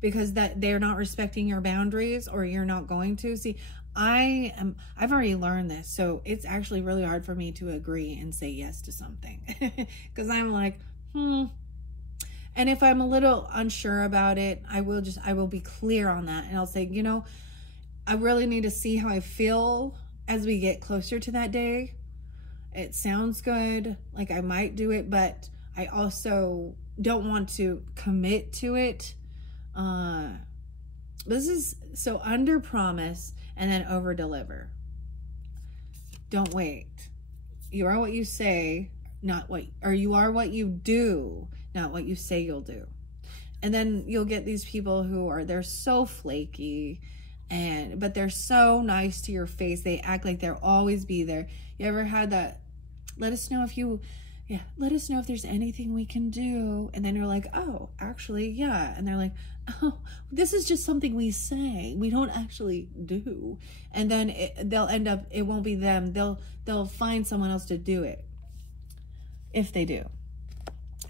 because that they're not respecting your boundaries or you're not going to. See, I've already learned this. So it's actually really hard for me to agree and say yes to something. Because I'm like, And if I'm a little unsure about it, I will be clear on that. And I'll say, you know, I really need to see how I feel as we get closer to that day. It sounds good. Like I might do it, but I also don't want to commit to it. This is so under promise and then over deliver. Don't wait. You are what you say, not what, or you are what you do, not what you say you'll do. And then you'll get these people who are, they're so flaky But they're so nice to your face. They act like they'll always be there. You ever had that, let us know if there's anything we can do. And then you're like, oh, actually, yeah. And they're like, oh, this is just something we say. We don't actually do. And then they'll end up, it won't be them. They'll find someone else to do it. If they do.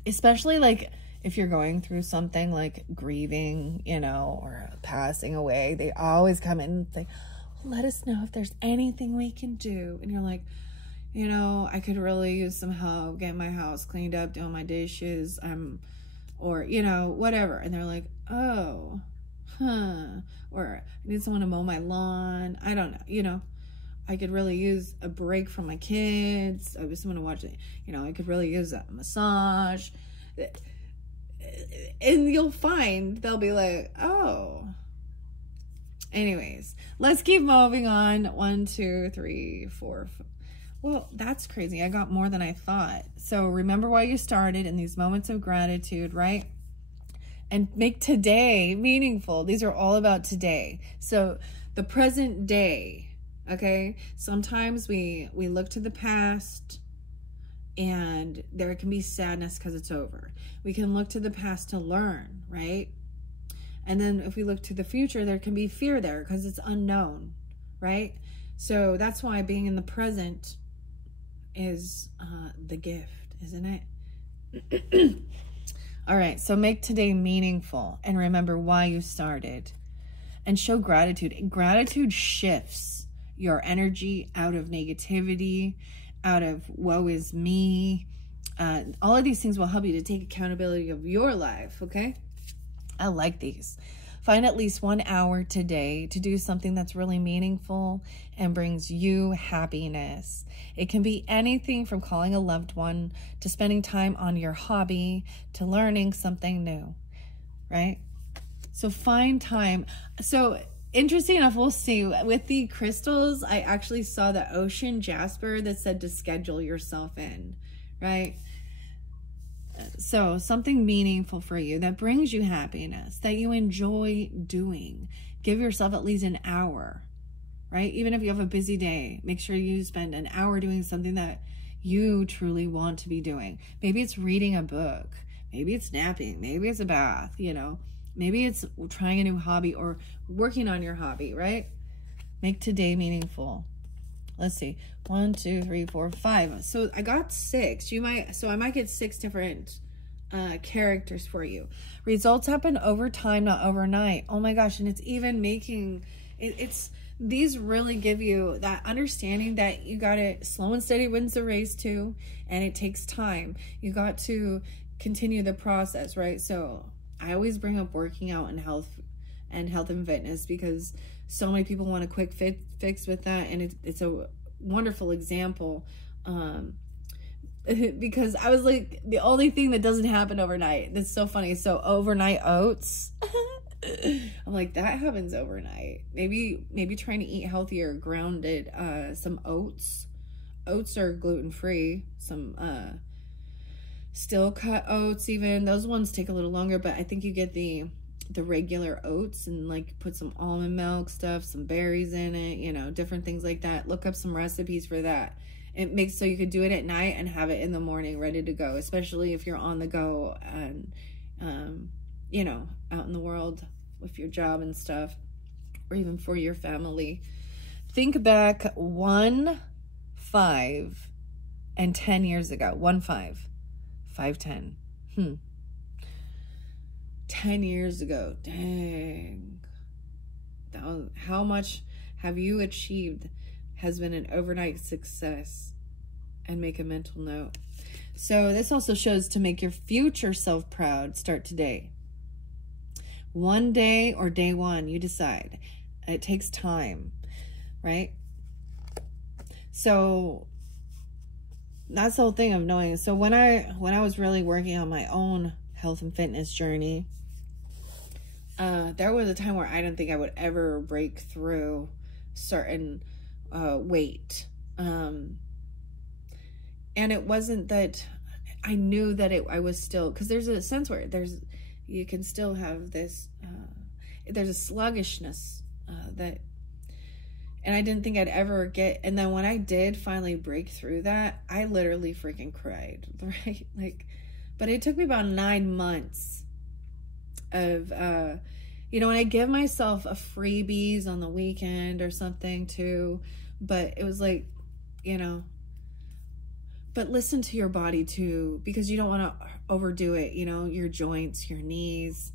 Especially like if you're going through something like grieving, you know, or passing away, they always come in and say, let us know if there's anything we can do. And you're like, you know, I could really use some help getting my house cleaned up, doing my dishes, or, you know, whatever. And they're like, oh, or I need someone to mow my lawn. I don't know, you know, I could really use a break from my kids. I was someone to watch it, you know, I could really use a massage. And you'll find they'll be like, oh. Anyways, let's keep moving on. 1, 2, 3, 4, 5. Well, that's crazy. I got more than I thought. So remember why you started in these moments of gratitude, right? And make today meaningful. These are all about today. So the present day, okay? Sometimes we look to the past and there can be sadness because it's over. We can look to the past to learn, right? And then if we look to the future, there can be fear there because it's unknown, right? So that's why being in the present is the gift, isn't it? All right, so make today meaningful and remember why you started. And show gratitude. Gratitude shifts your energy out of negativity, out of woe is me. All of these things will help you to take accountability of your life, okay? I like these. Find at least 1 hour today to do something that's really meaningful and brings you happiness. It can be anything from calling a loved one to spending time on your hobby to learning something new, right? So find time. So interesting enough, we'll see. With the crystals, I actually saw the ocean jasper that said to schedule yourself in, right? So something meaningful for you that brings you happiness, that you enjoy doing. Give yourself at least an hour, right? Even if you have a busy day, make sure you spend an hour doing something that you truly want to be doing. Maybe it's reading a book. Maybe it's napping. Maybe it's a bath, you know. Maybe it's trying a new hobby or working on your hobby, right? Make today meaningful. Let's see. 1, 2, 3, 4, 5. So I got 6. I might get 6 different characters for you. Results happen over time, not overnight. Oh my gosh. And it's even making these really give you that understanding that you got to slow and steady wins the race too. And it takes time. You got to continue the process, right? So I always bring up working out and health and fitness because so many people want a quick fix with that. And it's a wonderful example. Because I was like, the only thing that doesn't happen overnight. That's so funny. So overnight oats. I'm like, that happens overnight. Maybe trying to eat healthier, grounded, some oats. Oats are gluten-free. Some still cut oats even. Those ones take a little longer, but I think you get the regular oats and like put some almond milk stuff, some berries in it, you know, different things like that. Look up some recipes for that. It makes so you could do it at night and have it in the morning ready to go, especially if you're on the go and you know, out in the world with your job and stuff, or even for your family. Think back 1, 5, and 10 years ago. 1, 5, 5, 10. 10 years ago. Dang. How much have you achieved has been an overnight success. And make a mental note. So this also shows to make your future self proud. Start today. One day or day one, you decide. It takes time, right? So that's the whole thing of knowing. So when I was really working on my own health and fitness journey, there was a time where I didn't think I would ever break through certain weight. And it wasn't that I knew that I was still, because there's a sense where you can still have this, there's a sluggishness and I didn't think I'd ever get, and then when I did finally break through that, I literally freaking cried, right? Like, but it took me about 9 months of, you know, and I give myself a freebies on the weekend or something too, but it was like, you know, but listen to your body too, because you don't want to overdo it, you know, your joints, your knees.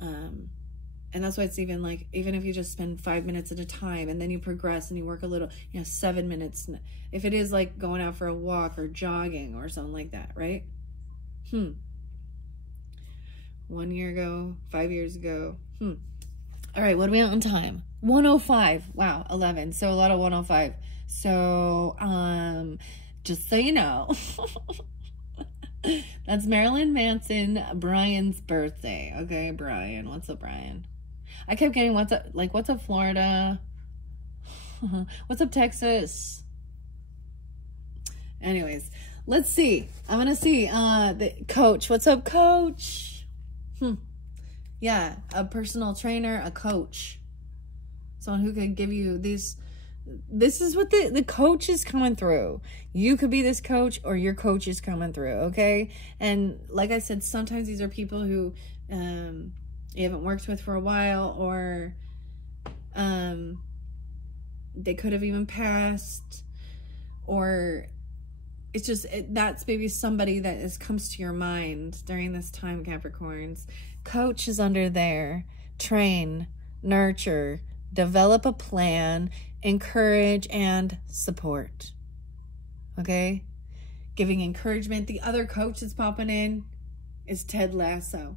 And that's why it's even like, even if you just spend 5 minutes at a time and then you progress and you work a little, you know, 7 minutes. If it is like going out for a walk or jogging or something like that, right? 1 year ago, 5 years ago. All right, what are we on time? 105. Wow, 11. So a lot of 105. So, just so you know, that's Marilyn Manson, Brian's birthday. Okay, Brian. What's up, Brian? I kept getting what's up, Florida? What's up, Texas? Anyways, let's see. I'm gonna see the coach. What's up, coach? Yeah, a personal trainer, a coach. Someone who could give you these. This is what the coach is coming through. You could be this coach, or your coach is coming through, okay? And like I said, sometimes these are people who you haven't worked with for a while, or they could have even passed, or it's just, that's maybe somebody that comes to your mind during this time, Capricorns. Coach is under there. Train, nurture, develop a plan, encourage, and support. Okay? Giving encouragement. The other coach that's popping in is Ted Lasso.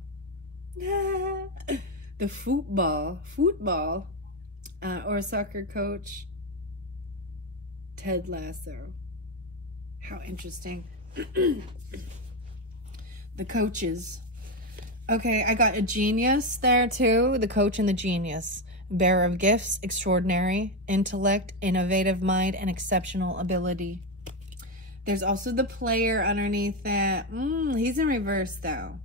The football, or soccer coach, Ted Lasso. How interesting. The coaches. Okay, I got a genius there too. The coach and the genius. Bearer of gifts, extraordinary, intellect, innovative mind, and exceptional ability. There's also the player underneath that. He's in reverse though.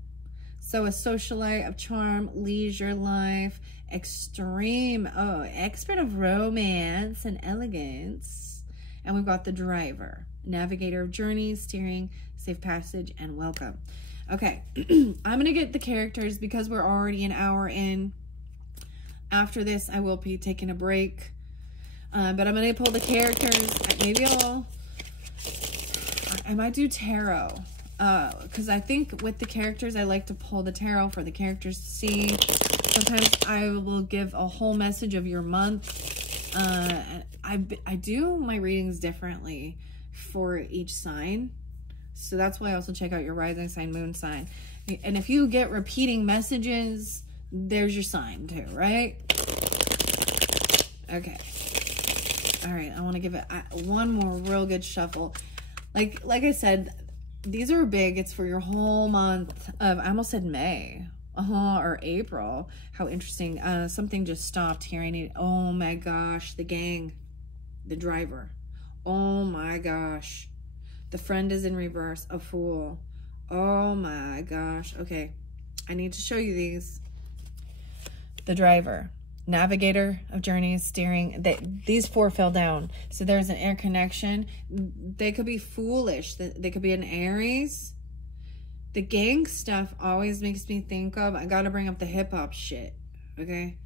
So a socialite of charm, leisure life, extreme, expert of romance and elegance. And we've got the driver, navigator of journeys, steering, safe passage, and welcome. Okay, I'm going to get the characters because we're already an hour in. After this, I will be taking a break. But I'm going to pull the characters. Maybe I might do tarot. Because I think with the characters, I like to pull the tarot for the characters to see. Sometimes I will give a whole message of your month. I do my readings differently for each sign. So that's why I also check out your rising sign, moon sign. And if you get repeating messages, there's your sign too, right? Okay. All right, I want to give it one more real good shuffle. Like I said, these are big. It's for your whole month of, I almost said May. Or April. How interesting. Something just stopped here. I need, oh my gosh, the gang. The driver. Oh my gosh. The friend is in reverse. A fool. Oh my gosh. Okay. I need to show you these. The driver. Navigator of journeys, steering. These four fell down. So there's an air connection. They could be foolish. They could be an Aries. The gang stuff always makes me think of, I gotta bring up the hip hop shit. Okay?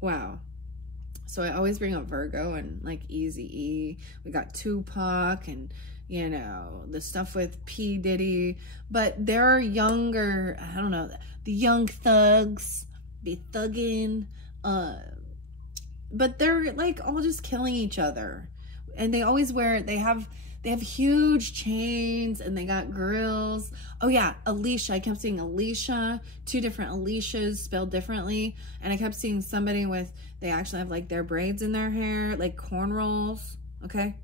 Wow. So I always bring up Virgo and like Eazy-E. We got Tupac and, you know, the stuff with P. Diddy. But there are younger, I don't know, the young thugs, be thugging. But they're like all just killing each other. And they always wear, they have huge chains and they got grills. Oh yeah, Alicia. I kept seeing Alicia, 2 different Alicias spelled differently. And I kept seeing somebody with, they actually have like their braids in their hair, like cornrows. Okay.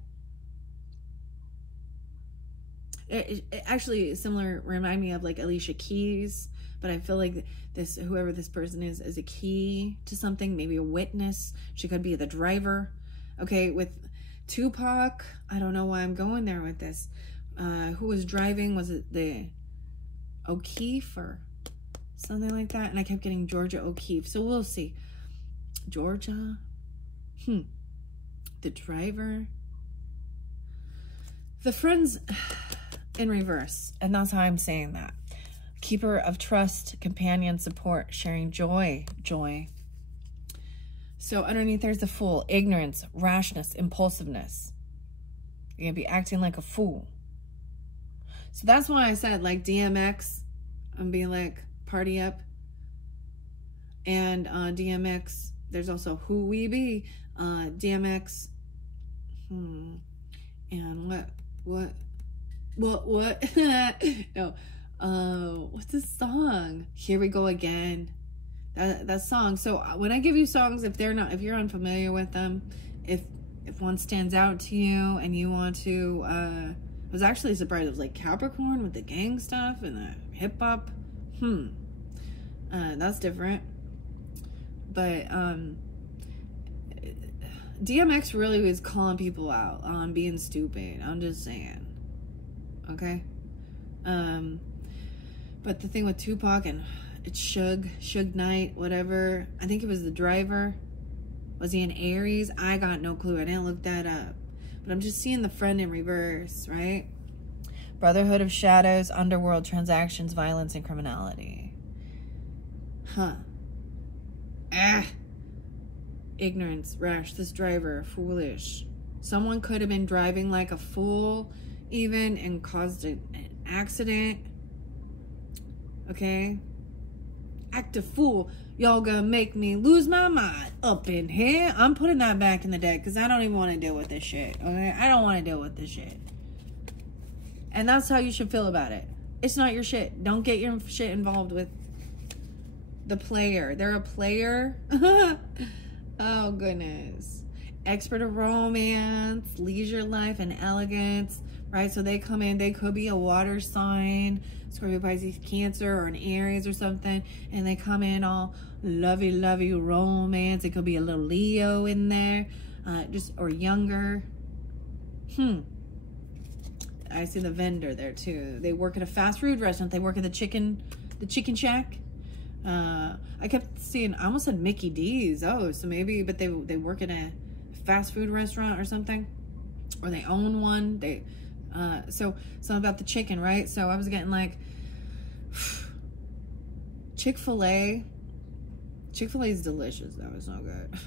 It actually similar, remind me of like Alicia Keys, but I feel like this, whoever this person is a key to something, maybe a witness. She could be the driver. Okay. With Tupac, I don't know why I'm going there with this. Who was driving? Was it the O'Keefe or something like that. And I kept getting Georgia O'Keeffe. So we'll see. Georgia. The driver. The friends in reverse. And that's how I'm saying that. Keeper of trust, companion, support, sharing joy. Joy. So underneath there's the fool. Ignorance, rashness, impulsiveness. You're going to be acting like a fool. So that's why I said, like, DMX, I'm being like, party up. And DMX, there's also Who We Be. DMX. And what? No. What's this song? Here We Go Again. That song. So when I give you songs, if you're unfamiliar with them, if one stands out to you and you want to, I was actually surprised. It was like Capricorn with the gang stuff and the hip hop. That's different. But DMX really was calling people out on being stupid. I'm just saying. Okay. But the thing with Tupac and it's Suge Knight, whatever. I think it was the driver. Was he an Aries? I got no clue. I didn't look that up. But I'm just seeing the friend in reverse, right? Brotherhood of Shadows, underworld, transactions, violence, and criminality. Ignorance, rash, this driver, foolish. Someone could have been driving like a fool even and caused an accident. Okay? Act a fool. Y'all gonna make me lose my mind up in here. I'm putting that back in the deck because I don't even want to deal with this shit. Okay? I don't want to deal with this shit. And that's how you should feel about it. It's not your shit. Don't get your shit involved with the player. They're a player. Oh, goodness. Expert of romance, leisure life, and elegance. Right? So they come in. They could be a water sign. Scorpio, Pisces, Cancer, or an Aries or something. And they come in all lovey romance. It could be a little Leo in there. Or younger. I see the vendor there too. They work at a fast food restaurant. They work at the chicken shack. I kept seeing, I almost said Mickey D's. Oh, so maybe, but they work in a fast food restaurant or something, or they own one. So about the chicken, right? So I was getting like Chick-fil-A. Chick-fil-A is delicious. That was no good.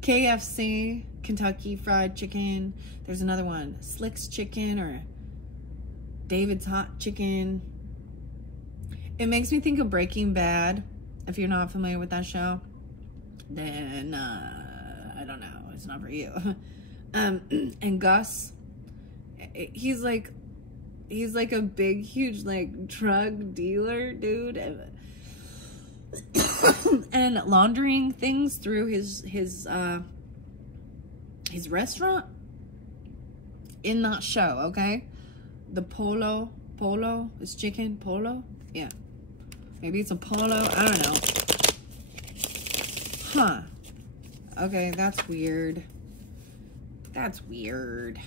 KFC, Kentucky Fried Chicken. There's another one, Slick's Chicken or David's Hot Chicken. It makes me think of Breaking Bad. If you're not familiar with that show, then I don't know. It's not for you. And Gus, he's like a big, huge, like, drug dealer, dude, and laundering things through his restaurant in that show. Okay, the polo is chicken polo. Yeah. Maybe it's a polo. I don't know. Okay, that's weird. That's weird.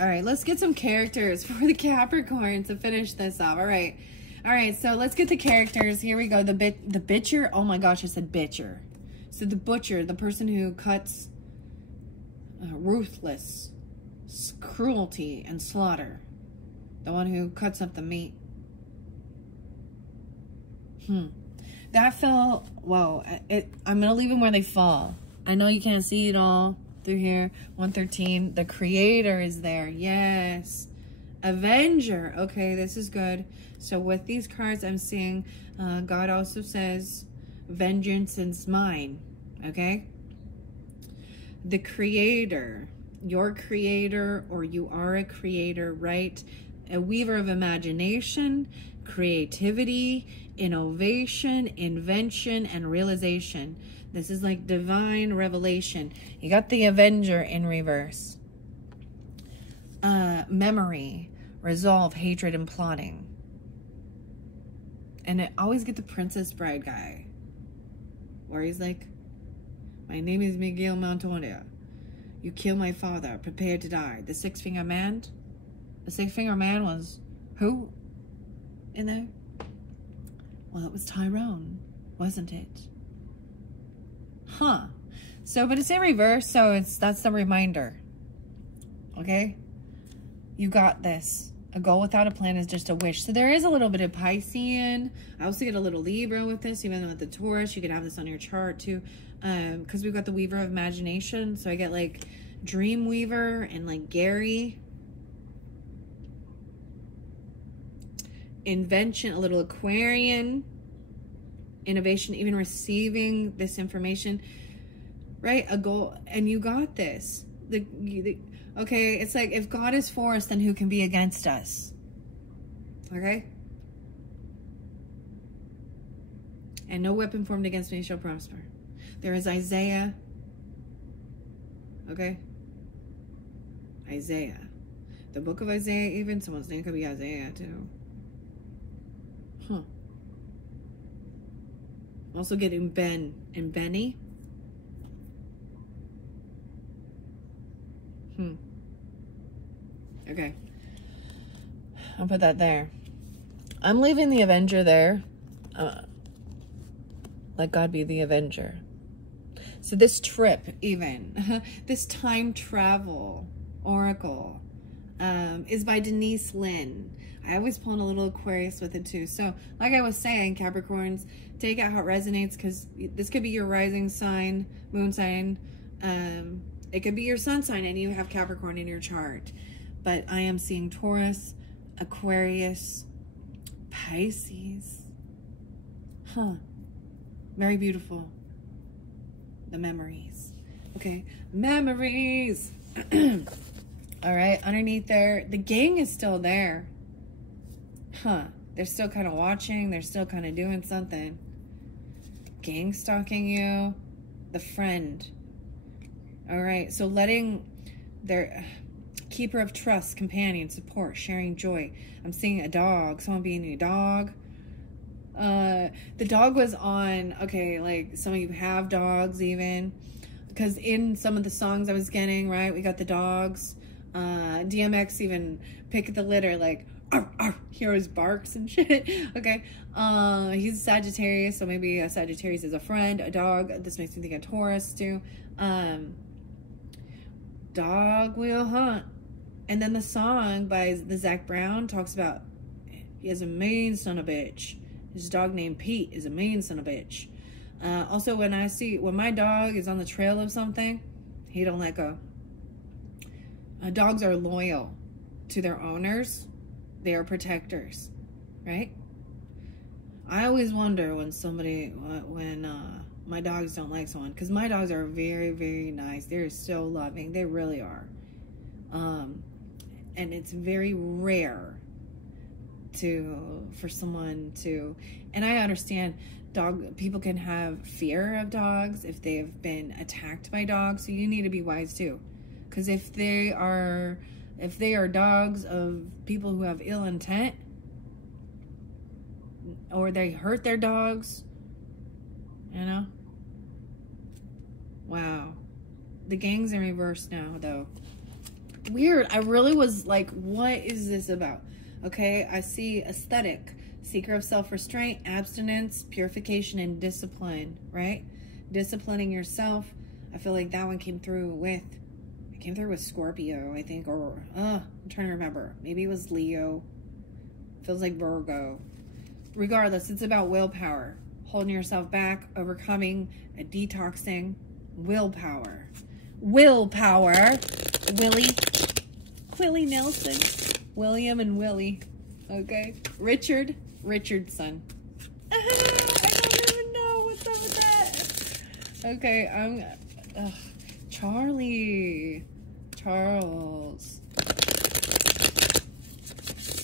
Alright, let's get some characters for the Capricorn to finish this off. Alright, so let's get the characters. Here we go. The bitcher. Oh my gosh, I said bitcher. So the butcher, the person who cuts ruthless cruelty and slaughter. The one who cuts up the meat. That fell, whoa. I'm going to leave them where they fall. I know you can't see it all through here. 113. The creator is there. Yes. Avenger. Okay, this is good. So with these cards, I'm seeing God also says, vengeance is mine. Okay? The creator. Your creator, or you are a creator, right? A weaver of imagination, creativity, innovation, invention, and realization. This is like divine revelation. You got the Avenger in reverse. Memory, resolve, hatred, and plotting. And I always get the Princess Bride guy, where he's like, my name is Miguel Montoya. You kill my father, prepare to die. The six-finger man? The six-finger man was who? in there? Well, it was Tyrone, wasn't it? Huh. So, but it's in reverse, so that's the reminder. Okay? You got this. A goal without a plan is just a wish. So there is a little bit of Piscean. I also get a little Libra with this, even though with the Taurus, you could have this on your chart too. Because we've got the Weaver of Imagination. So I get like Dream Weaver and like Gary. Invention, a little Aquarian. Innovation, even receiving this information. Right? A goal. And you got this. Okay, it's like, if God is for us, then who can be against us? Okay? And no weapon formed against me shall prosper. There is Isaiah. Okay? Isaiah. The book of Isaiah, even. Someone's name could be Isaiah, too. Huh. Also getting Ben and Benny. Okay. I'll put that there. I'm leaving the Avenger there. Let God be the Avenger. So this trip, even, this time travel oracle is by Denise Lynn. I always pull in a little Aquarius with it too. So like I was saying, Capricorns, take out how it resonates, because this could be your rising sign, moon sign. It could be your sun sign and you have Capricorn in your chart. But I am seeing Taurus, Aquarius, Pisces. Huh. Very beautiful. The memories. Okay. Memories. All right. Underneath there, the gang is still there. Huh. They're still kind of watching. They're still kind of doing something. Gang stalking you. The friend. All right. So letting their keeper of trust, companion, support, sharing joy. I'm seeing a dog. Someone being a dog. The dog was on, okay, like some of you have dogs even, because in some of the songs I was getting, right, we got the dogs. DMX even picked the litter, like, arf, arf, he always barks and shit. Okay. He's a Sagittarius, so maybe a Sagittarius is a friend, a dog. This makes me think of Taurus too. Dog will hunt. And then the song by the Zach Brown talks about, he has a mean son of a bitch. His dog named Pete is a mean son of a bitch. Also, when my dog is on the trail of something, he don't let go. Dogs are loyal to their owners. They are protectors, right? I always wonder when my dogs don't like someone, because my dogs are very, very nice. They're so loving. They really are. And it's very rare for someone to, and I understand people can have fear of dogs if they have been attacked by dogs, so you need to be wise too, because if they are dogs of people who have ill intent, or they hurt their dogs, you know. Wow. The gang's in reverse now though. Weird. I really was like, what is this about? Okay, I see aesthetic, seeker of self-restraint, abstinence, purification, and discipline, right? Disciplining yourself. I feel like that one came through with Scorpio, I think, or, I'm trying to remember. Maybe it was Leo. Feels like Virgo. Regardless, it's about willpower. Holding yourself back, overcoming, detoxing, willpower. Willpower. Willie Nelson. William and Willie. Okay. Richardson. I don't even know what's up with that. Okay, Charles.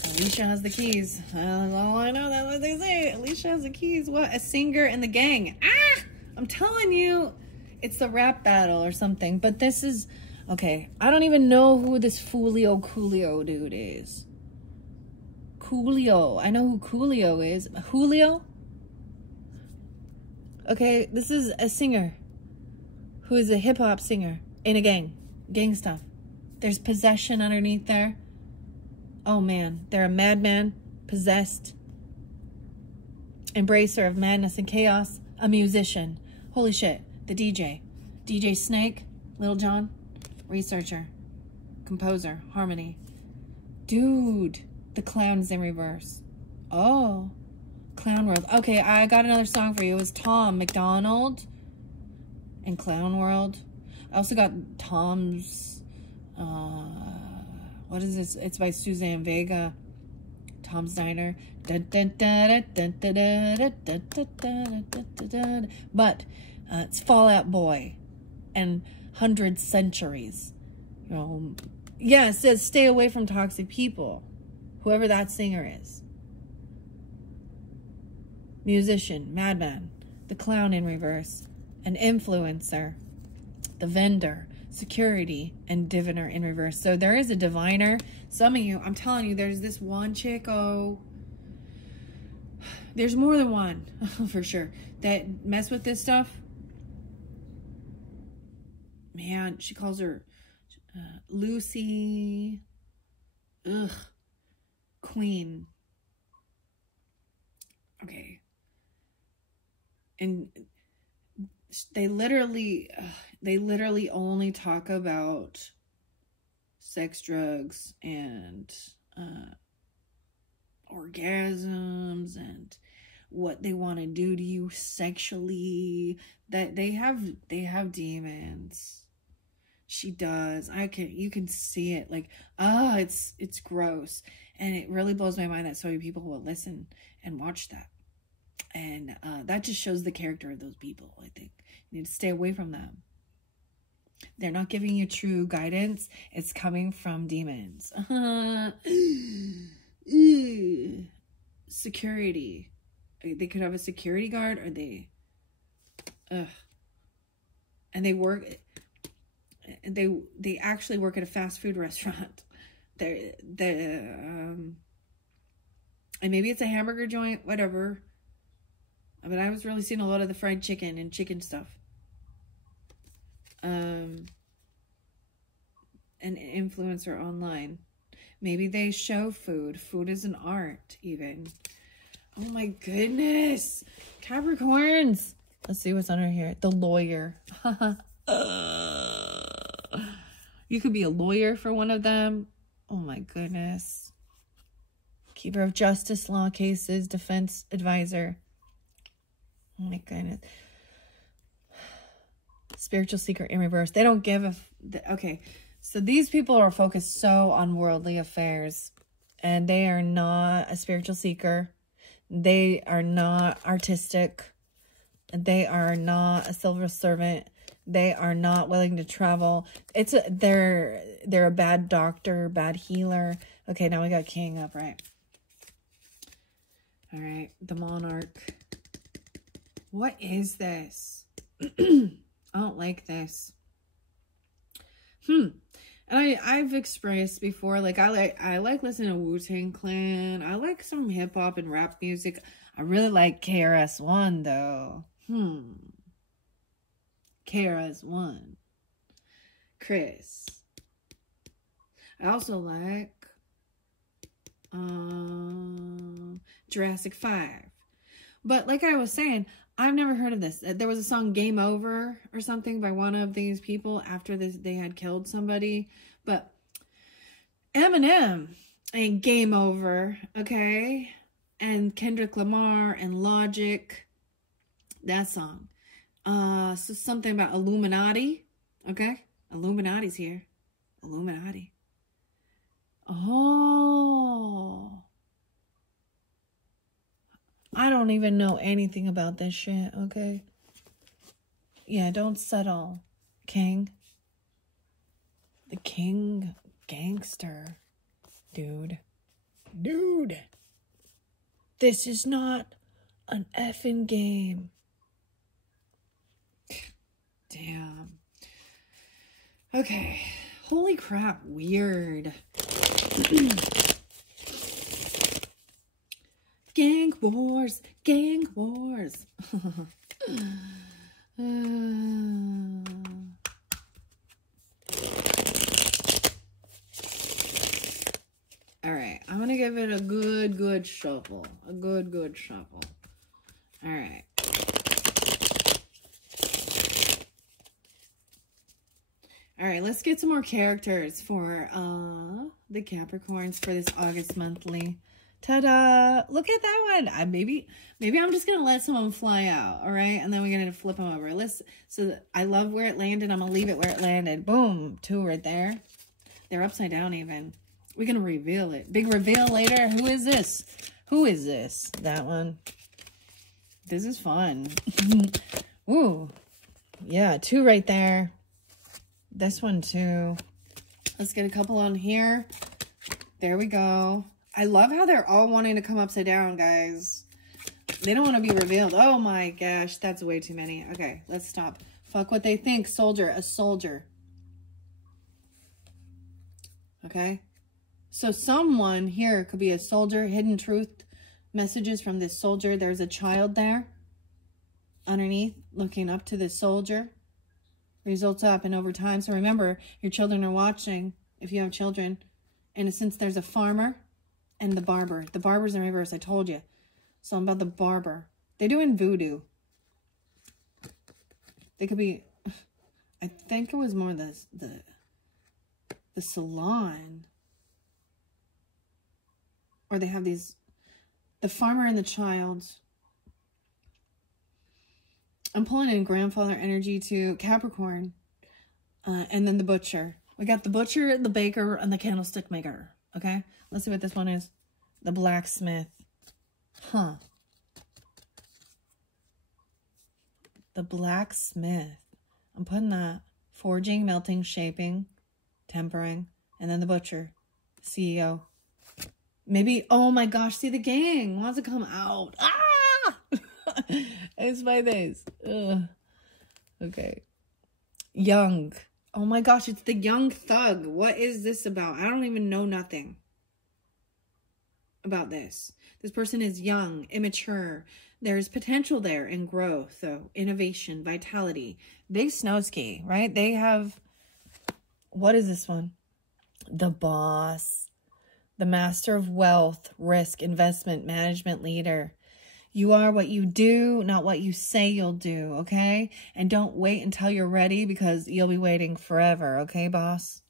Alicia has the keys. That's all I know. That's what they say. Alicia has the keys. What? A singer in the gang. Ah! I'm telling you, it's the rap battle or something. But this is... Okay, I don't even know who this Coolio dude is. Coolio. I know who Coolio is. Julio? Okay, this is a singer who is a hip-hop singer in a gang. Gang stuff. There's possession underneath there. Oh, man. They're a madman. Possessed. embracer of madness and chaos, a musician. Holy shit, the DJ. DJ Snake, Lil Jon, researcher, composer, harmony. Dude, the clown is in reverse. Oh, Clown World. Okay, I got another song for you. It was Tom McDonald in Clown World. I also got Tom's, what is this? It's by Suzanne Vega. Tom's Diner. But it's Fall Out Boy and 100 Centuries. You know, yeah, it says stay away from toxic people. Whoever that singer is. Musician, madman, the clown in reverse, an influencer, the vendor, security, and diviner in reverse. So there is a diviner. Some of you, I'm telling you, there's this one chick, oh, there's more than one, for sure, that mess with this stuff. Man, she calls her Lucy, Queen. Okay. And they literally only talk about sex, drugs, and orgasms and what they want to do to you sexually. That they have demons. She does. You can see it. Like, it's gross. And it really blows my mind that so many people will listen and watch that. And that just shows the character of those people, I think. You need to stay away from them. They're not giving you true guidance. It's coming from demons. Security. They could have a security guard, or they... And they work... They actually work at a fast food restaurant. And maybe it's a hamburger joint, whatever. But I was really seeing a lot of the fried chicken and chicken stuff. An influencer online. Maybe they show food. Food is an art, even. Oh my goodness. Capricorns. Let's see what's under here. The lawyer. You could be a lawyer for one of them. Oh my goodness. Keeper of justice, law cases, defense advisor. Oh my goodness. Spiritual seeker in reverse. They don't give a... Okay. So these people are focused so on worldly affairs. And they are not a spiritual seeker. They are not artistic. They are not a civil servant. They are not willing to travel. They're a bad doctor, bad healer. Okay, now we got King up, right? All right, the Monarch. What is this? I don't like this. And I've expressed before, like I like listening to Wu-Tang Clan. I like some hip hop and rap music. I really like KRS-One though. KRS-One. Chris. I also like Jurassic 5. But like I was saying, I've never heard of this. There was a song Game Over or something by one of these people after they had killed somebody. But Eminem and Game Over, okay? And Kendrick Lamar and Logic. That song. So something about Illuminati, okay? Illuminati's here. Illuminati. Oh. I don't even know anything about this shit, okay? Yeah, don't settle, King. The King gangster. Dude. This is not an effing game. Damn. Okay. Holy crap, weird. Gang wars. All right, I'm gonna give it a good shuffle. A good shuffle. All right. All right, let's get some more characters for the Capricorns for this August monthly. Ta-da! Look at that one. Maybe I'm just gonna let someone fly out. All right, and then we're gonna flip them over. I love where it landed. I'm gonna leave it where it landed. Boom, 2 right there. They're upside down even. We're gonna reveal it. Big reveal later. Who is this? Who is this? That one. This is fun. Ooh, yeah, 2 right there. This one too. Let's get a couple on here. There we go. I love how they're all wanting to come upside down, guys. They don't want to be revealed. Oh my gosh, that's way too many. Okay, let's stop. Fuck what they think. Soldier, a soldier. Okay. So someone here could be a soldier. Hidden truth messages from this soldier. There's a child there underneath looking up to this soldier. Results up and over time. So remember, your children are watching if you have children. And since there's a farmer and the barber. The barber's in reverse, I told you. So I'm about the barber. They're doing voodoo. They could be, I think it was more the salon. Or they have these, the farmer and the child. I'm pulling in grandfather energy to Capricorn. And then the butcher. We got the butcher, the baker, and the candlestick maker. Okay? Let's see what this one is. The blacksmith. Huh. The blacksmith. I'm putting that. Forging, melting, shaping, tempering. And then the butcher. CEO. Maybe, oh my gosh, see the gang wants to come out. Ah! It's my face. Ugh. Okay. Young. Oh my gosh, it's the young thug. What is this about? I don't even know nothing about this. This person is young, immature. There's potential there and growth, so innovation, vitality. Big snow ski, right? They have, what is this one? The boss, the master of wealth, risk, investment, management leader. You are what you do, not what you say you'll do, okay? And don't wait until you're ready because you'll be waiting forever, okay, boss?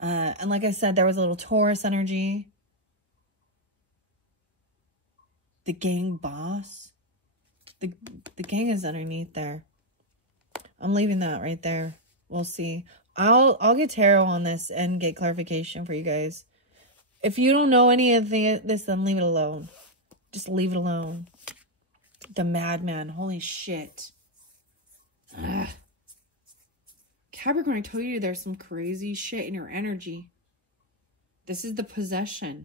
And like I said, there was a little Taurus energy. The gang boss. The gang is underneath there. I'm leaving that right there. We'll see. I'll get tarot on this and get clarification for you guys. If you don't know any of this, then leave it alone. Just leave it alone. The madman. Holy shit. Ugh. Capricorn, I told you there's some crazy shit in your energy. This is the possession.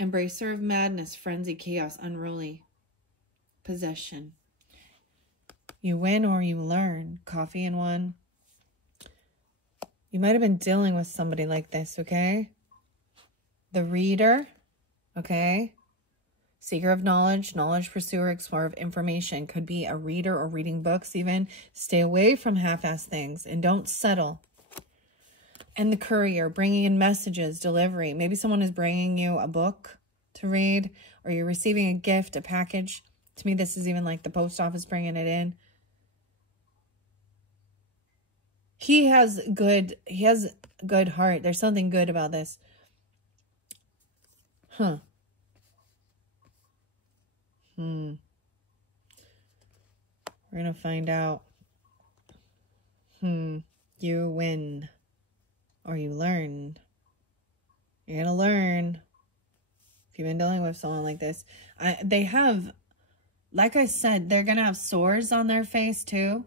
Embracer of madness, frenzy, chaos, unruly. Possession. You win or you learn. Coffee in one. You might have been dealing with somebody like this, okay? The reader, okay? Seeker of knowledge, knowledge pursuer, explorer of information. Could be a reader or reading books even. Stay away from half-assed things and don't settle. And the courier, bringing in messages, delivery. Maybe someone is bringing you a book to read or you're receiving a gift, a package. To me, this is even like the post office bringing it in. He has good heart. There's something good about this. Huh. We're going to find out. You win or you learn. You're going to learn. If you've been dealing with someone like this. They have, like I said, they're going to have sores on their face too.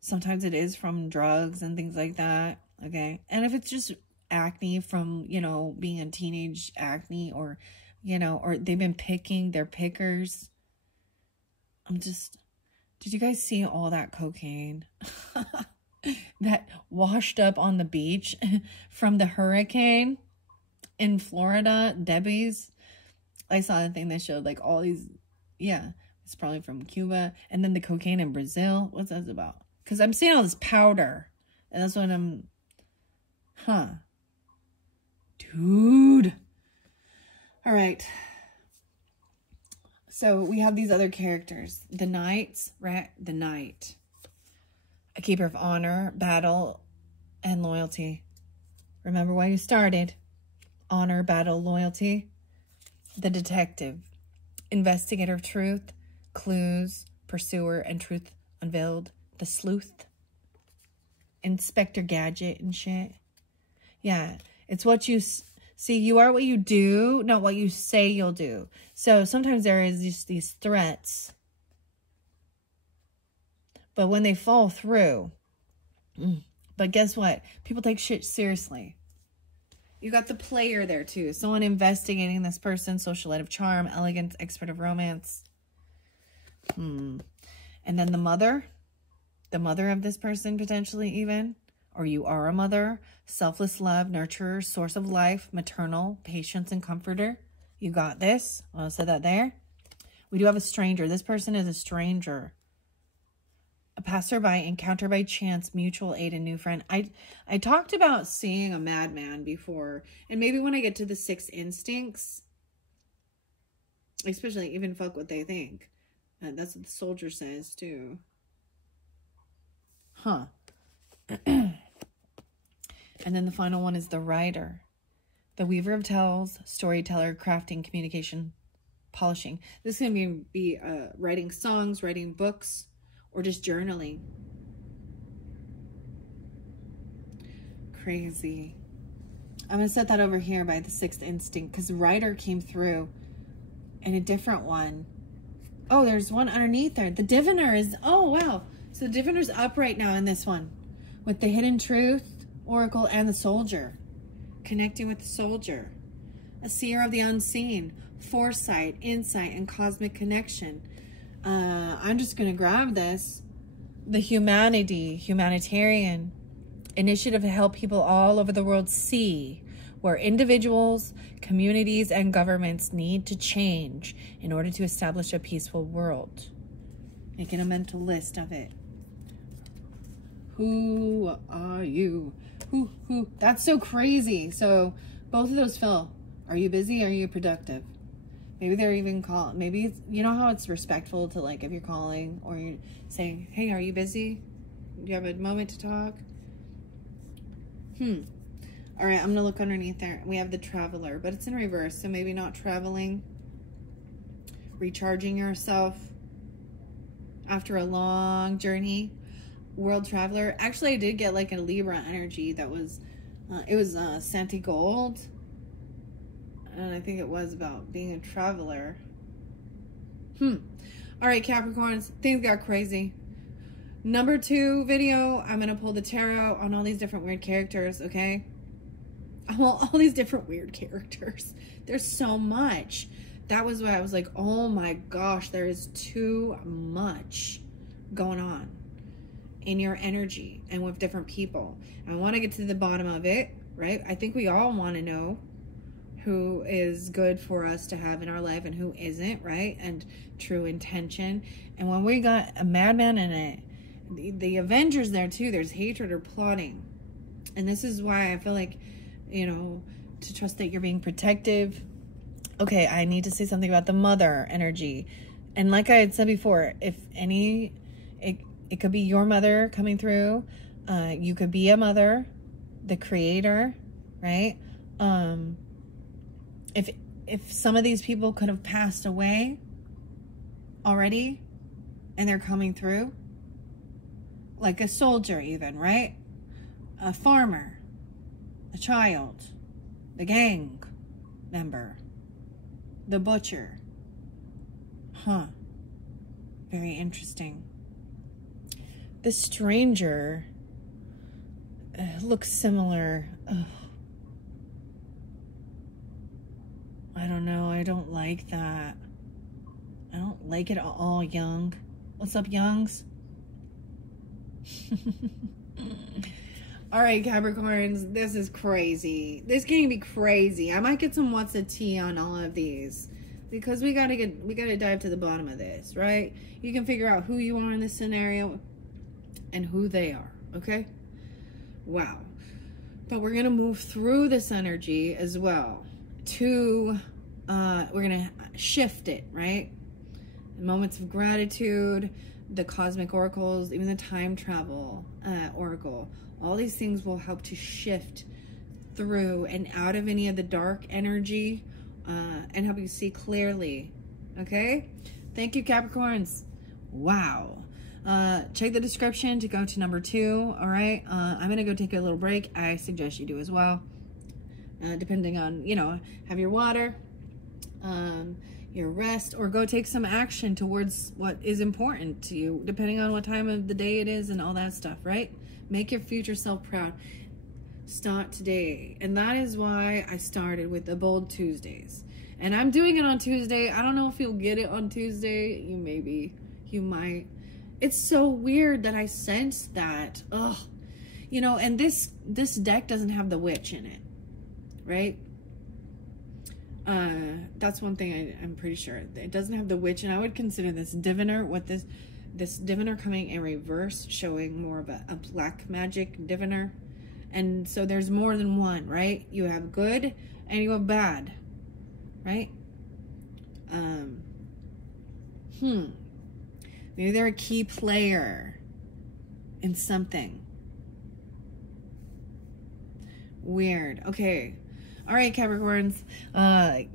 Sometimes it is from drugs and things like that. Okay. And if it's just acne from, you know, being a teenage acne or, you know, or they've been picking, they're pickers. Did you guys see all that cocaine that washed up on the beach from the hurricane in Florida, Debbie's? I saw a thing that showed like all these, yeah, it's probably from Cuba. And then the cocaine in Brazil. What's that about? Because I'm seeing all this powder. And that's what I'm, dude, All right. So we have these other characters. The Knights, right? The Knight. A keeper of honor, battle, and loyalty. Remember why you started. Honor, battle, loyalty. The Detective. Investigator of truth, clues, pursuer, and truth unveiled. The Sleuth. Inspector Gadget and shit. Yeah, it's what you... See, you are what you do, not what you say you'll do. So sometimes there is just these threats. But when they fall through... But guess what? People take shit seriously. You got the player there too. Someone investigating this person. Socialite of charm. Elegant. Expert of romance. And then the mother. The mother of this person potentially even. Or you are a mother, selfless love, nurturer, source of life, maternal, patience, and comforter. You got this. I'll say that there. We do have a stranger. This person is a stranger. A passerby, encounter by chance, mutual aid, and new friend. I talked about seeing a madman before. And maybe when I get to the 6 instincts, especially even fuck what they think. And that's what the soldier says too. Huh. And then the final one is the writer. The weaver of tales, storyteller, crafting, communication, polishing. This is going to be writing songs, writing books, or just journaling. Crazy. I'm going to set that over here by the 6th instinct because writer came through in a different one. Oh, there's one underneath there. The diviner is... Oh, wow. So the diviner's up right now in this one with the hidden truth, oracle, and the soldier. Connecting with the soldier. A seer of the unseen. Foresight, insight, and cosmic connection. I'm just going to grab this. The humanitarian. Initiative to help people all over the world see where individuals, communities, and governments need to change in order to establish a peaceful world. Making a mental list of it. Who are you? Who? That's so crazy. So both of those fell. Are you busy? Are you productive? Maybe they're even calling. Maybe it's, you know how it's respectful to, like, if you're calling or you're saying, hey, are you busy? Do you have a moment to talk? All right, I'm going to look underneath there. We have the traveler, but it's in reverse. So maybe not traveling. Recharging yourself after a long journey. World traveler. Actually, I did get like a Libra energy that was, it was Santi Gold. And I think it was about being a traveler. All right, Capricorns, things got crazy. Number 2 video, I'm going to pull the tarot on all these different weird characters, okay? Well, all these different weird characters. There's so much. That was why I was like, oh my gosh, there is too much going on in your energy and with different people. I want to get to the bottom of it, right? I think we all want to know who is good for us to have in our life and who isn't, right? And true intention. And when we got a madman in it, the Avengers there too, there's hatred or plotting. And this is why I feel like, you know, to trust that you're being protective. Okay, I need to say something about the mother energy. And like I had said before, if any, it could be your mother coming through. You could be a mother, the creator, right? If some of these people could have passed away already and they're coming through, like a soldier even, right? A farmer, a child, the gang member, the butcher. Huh. Very interesting. The stranger looks similar. Ugh. I don't know. I don't like that. I don't like it at all, Young. What's up, Youngs? All right, Capricorns. This is crazy. This can be crazy. I might get some what's a tea on all of these because we gotta dive to the bottom of this, right? You can figure out who you are in this scenario and who they are, okay? Wow. But we're gonna move through this energy as well to we're gonna shift it, right? Moments of gratitude, the cosmic oracles, even the time travel oracle, all these things will help to shift through and out of any of the dark energy and help you see clearly. Okay, thank you, Capricorns. Wow. Check the description to go to number 2. All right, I'm gonna go take a little break. I suggest you do as well, depending on, you know, have your water, your rest, or go take some action towards what is important to you, depending on what time of the day it is and all that stuff, right? Make your future self proud. Start today. And that is why I started with the Bold Tuesdays. And I'm doing it on Tuesday. I don't know if you'll get it on Tuesday. You maybe, you might. It's so weird that I sense that. Ugh. You know, and this deck doesn't have the witch in it, right? That's one thing I'm pretty sure. It doesn't have the witch, and I would consider this diviner, what this diviner coming in reverse, showing more of a black magic diviner. And so there's more than one, right? You have good and you have bad, right? Maybe they're a key player in something. Weird. Okay. All right, Capricorns.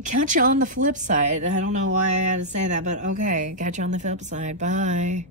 Catch you on the flip side. I don't know why I had to say that, but okay. Catch you on the flip side. Bye.